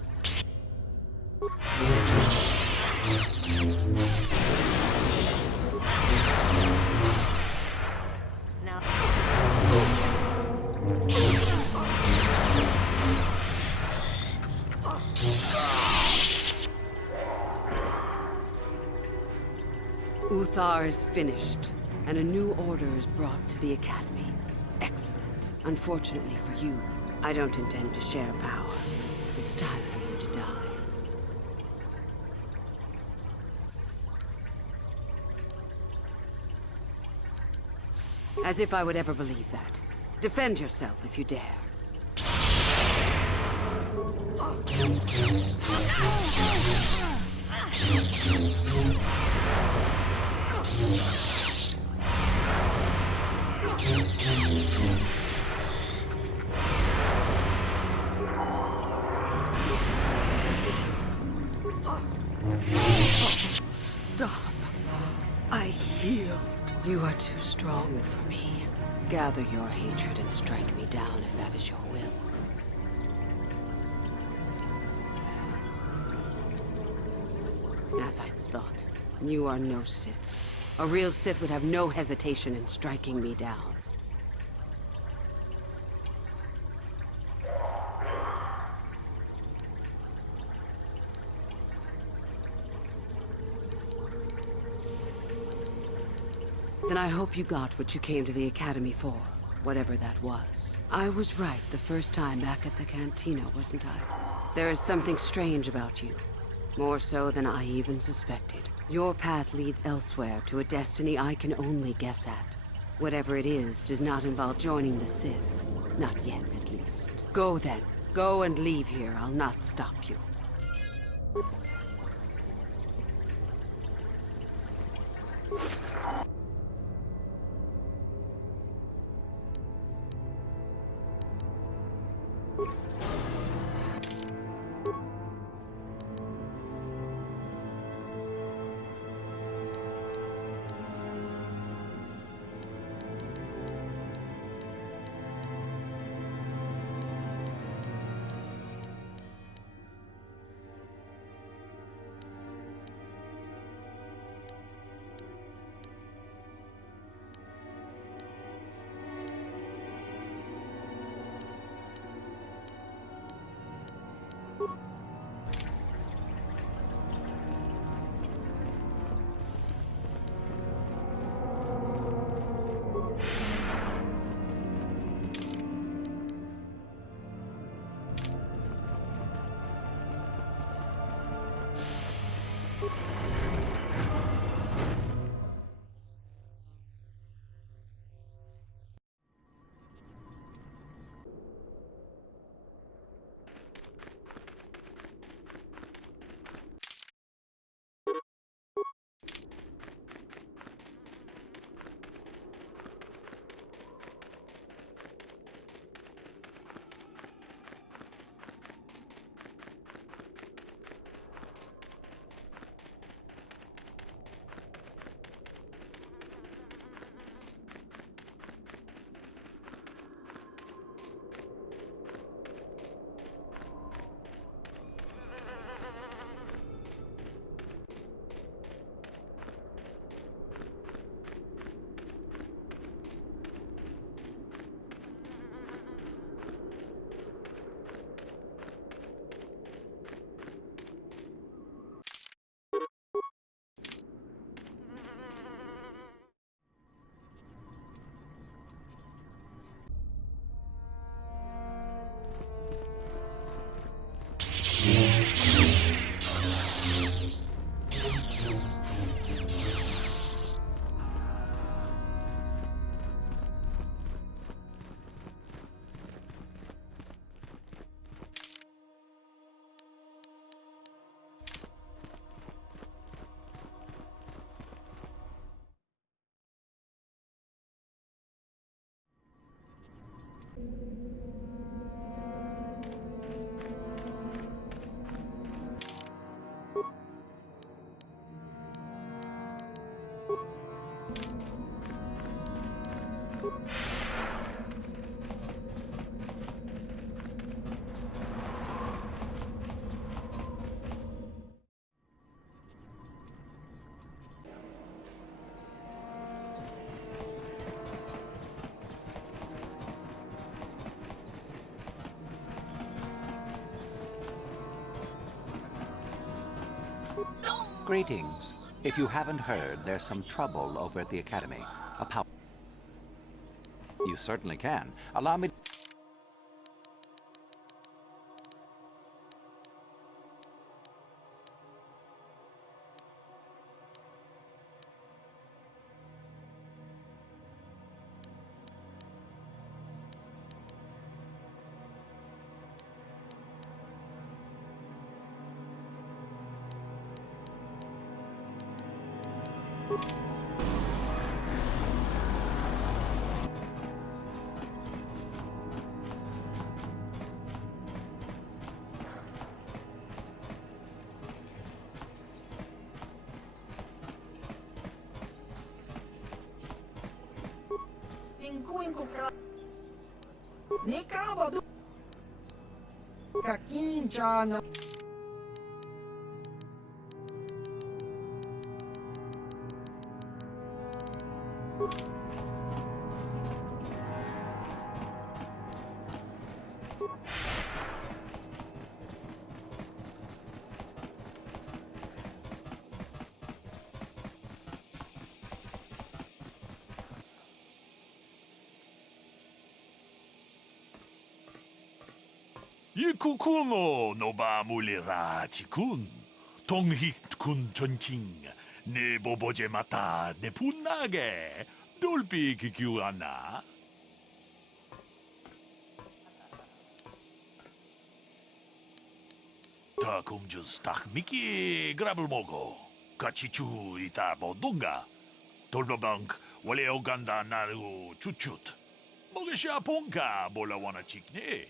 Now... Uthar is finished, and a new order is brought to the Academy. Excellent. Unfortunately for you, I don't intend to share power. It's time for you to die. As if I would ever believe that. Defend yourself if you dare. Stop. I healed. You are too strong for me. Gather your hatred and strike me down if that is your will. As I thought, you are no Sith. A real Sith would have no hesitation in striking me down. Then I hope you got what you came to the Academy for, whatever that was. I was right the first time back at the cantina, wasn't I? There is something strange about you. More so than I even suspected. Your path leads elsewhere to a destiny I can only guess at. Whatever it is does not involve joining the Sith. Not yet, at least. Go then. Go and leave here. I'll not stop you. Greetings. If you haven't heard, there's some trouble over at the Academy. A power... You certainly can. Allow me... Ingkuin ko ka. Nika ba do? Kakin na. Ikukuno no ba mulira tikun. Tonghit kun tonting. Ne boboje mata ne punage. Dolpi kikiuana. Ta kumjus tak miki grabel mogo. Kachichu ita bodunga. Dolbabank wale oganda naru chuchut. Mogesha ponka bola wana chikne.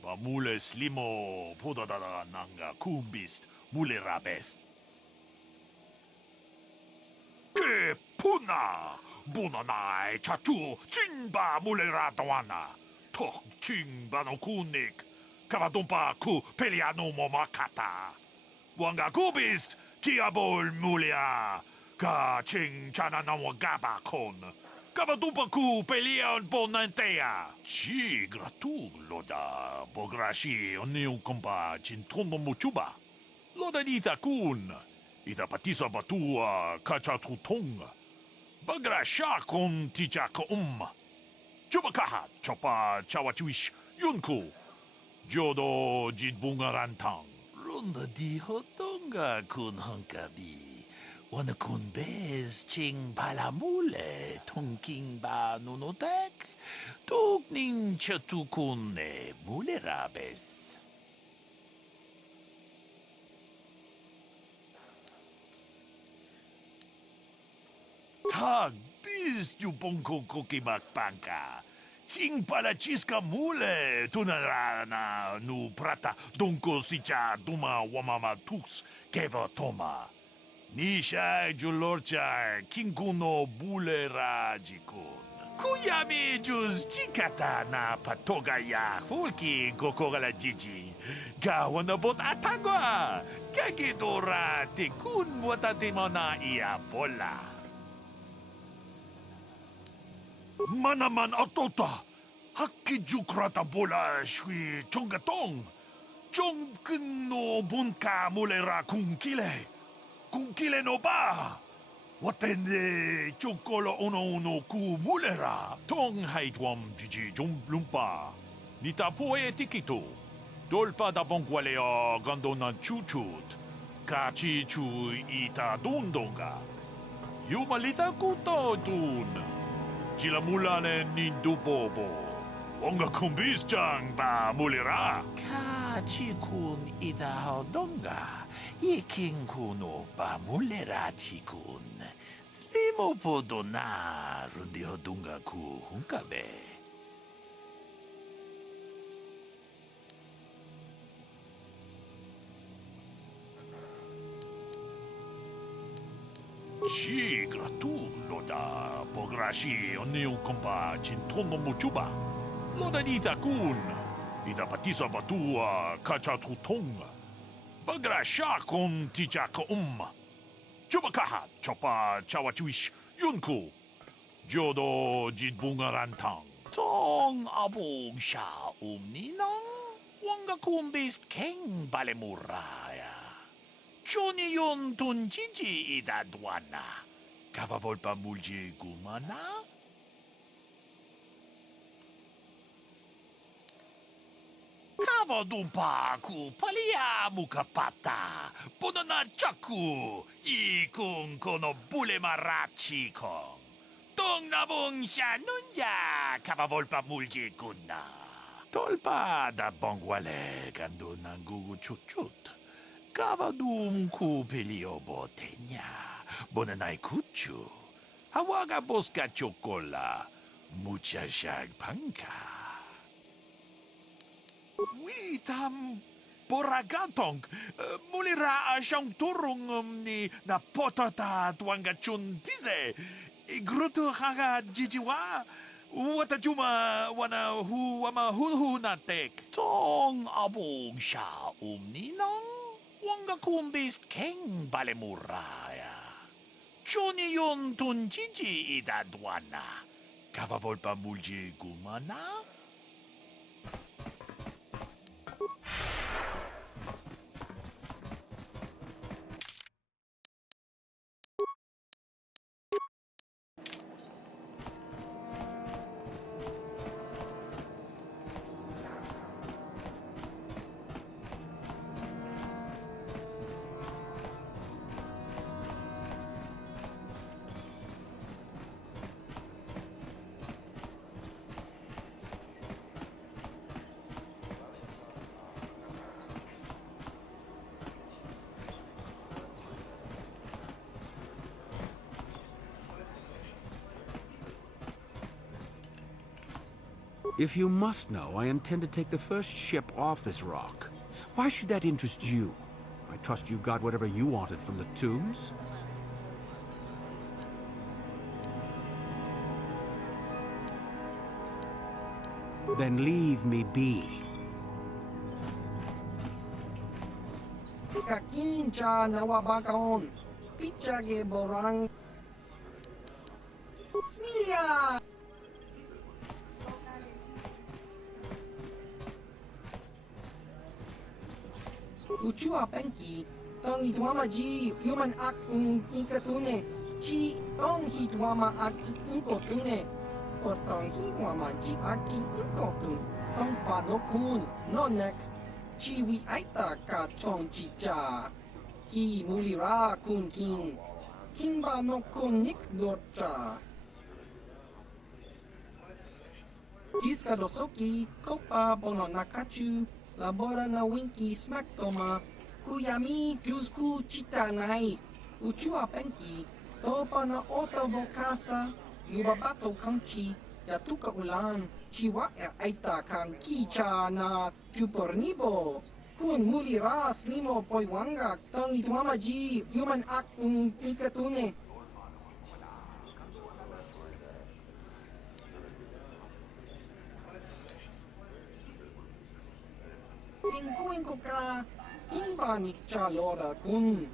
Ba mule slimo podadada nanga kumbist mule rabest. Ke puna bunanai chatu chinba mule radwana. Tok chingba no kunik. Kavadumpa ku peliano momakata. Wanga kubist kiabol mulia. Ka ching chana na wagaba kon. Kavadumpa ku pelian bonantea. Chi gratu loda bograshi oniu kompa chintono muchuba. Loda nita kun. Ita patisa batua kachatutong. Bagrasha kon tichaka Chubakaha chopa chawachuish yunku. Jodo jitbungarantang. Runda di hotonga kun hankabi. Wana kun bez ching palamule tongking ba nunotek. Tugning chatukune mule rabes. Tag biz jubonko kokimak panka. Ching pala chiska mule tunarana nu prata donko sicha duma wamama tux keva toma. Nisha julorcha kinkuno bule rajikun. Kuyami juz chikata na patoga ya hulki gokogala jiji. Gawana bot atagwa. Kagidora tikun watatimona iya bola. Manaman atota. Hakijukrata bola shui chongatong. Chong no bunka mulera kunkile. Kunkile no ba. Watende chokolo uno ku mulera. Tong haitwam jiji lumpa. Nita poe tikito. Dolpa da bonkwalea gandona chuchut. Kachi chu ita dundonga. Yumalita kuto dun. Chila mulane nindubobo. Onga kumbis ba mulira. Kachi kun ita hodonga. Yeking kuno ba mulera chikun. Slimo podona rundi hodunga ku hunkabe. Chi gratu loda pograshi oniu kompa chintono muchuba. Loda nita kun. Ita patisa batua kachatutong. Bagrasha kon tichaka Chubakaha chopa chawachuish yunku. Jodo jitbungarantang. Tong abog sha ninang. Wanga kumbist keng balemuraya. Johnny yon tunjiji idadwana. Kavavolpa mulji gumana? Kavadumpa ku palia mukapata. Punana chaku. Ikung kono bule marachi kong. Tong nabong siya nunya. Kavavolpa mulji kuna. Tolpa da bongwale gando nangugu chuchut. Kavadum ku pelio botenya. Bonanay kuchu. Hawaga boska chokola. Mucha shag panka. Witam boragatong. Mulira siyang turong ni na potata tuanga chuntize. Gruto haga jijiwa. Wata juma wana hu wama hu natek. Tong abong siya ninong. Wanga kumbis keng balemuraya. Johnny yon tunjiji idadwana. Kavavolpa mulji gumana? If you must know, I intend to take the first ship off this rock. Why should that interest you? I trust you got whatever you wanted from the tombs? Then leave me be. Kakincha nawabakaon. Pichage borang. Smilia! Uchua penki. Tong hitwama ji human ak ikatune. Chi tong hitwama ak inkotune. Or tong hitwama ji aki inkotun. Tong panokun nonek. Chi wi aita ka chong chicha. Ki mulira kun king. King ba no kun nik dorcha. Jiska dosoki kopa bono nakachu. Labora na winki smack toma. Kuyami jusku chitanai. Uchua penki. Topa na ota vokasa. Yubabato kanchi. Yatuka ulan. Chiwa aita kang kicha na chupornibo. Kun mulira slimo poiwanga. Tang itwama ji human ak ikatune. Tingkuin ko ka, kimba ni Chalora kun.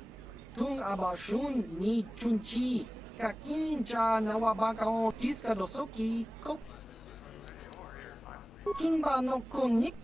Tung abashun ni chunchi. Kakin cha nawabakaon jiska dosoki ko. Kimba no kun ni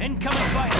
Incoming fire!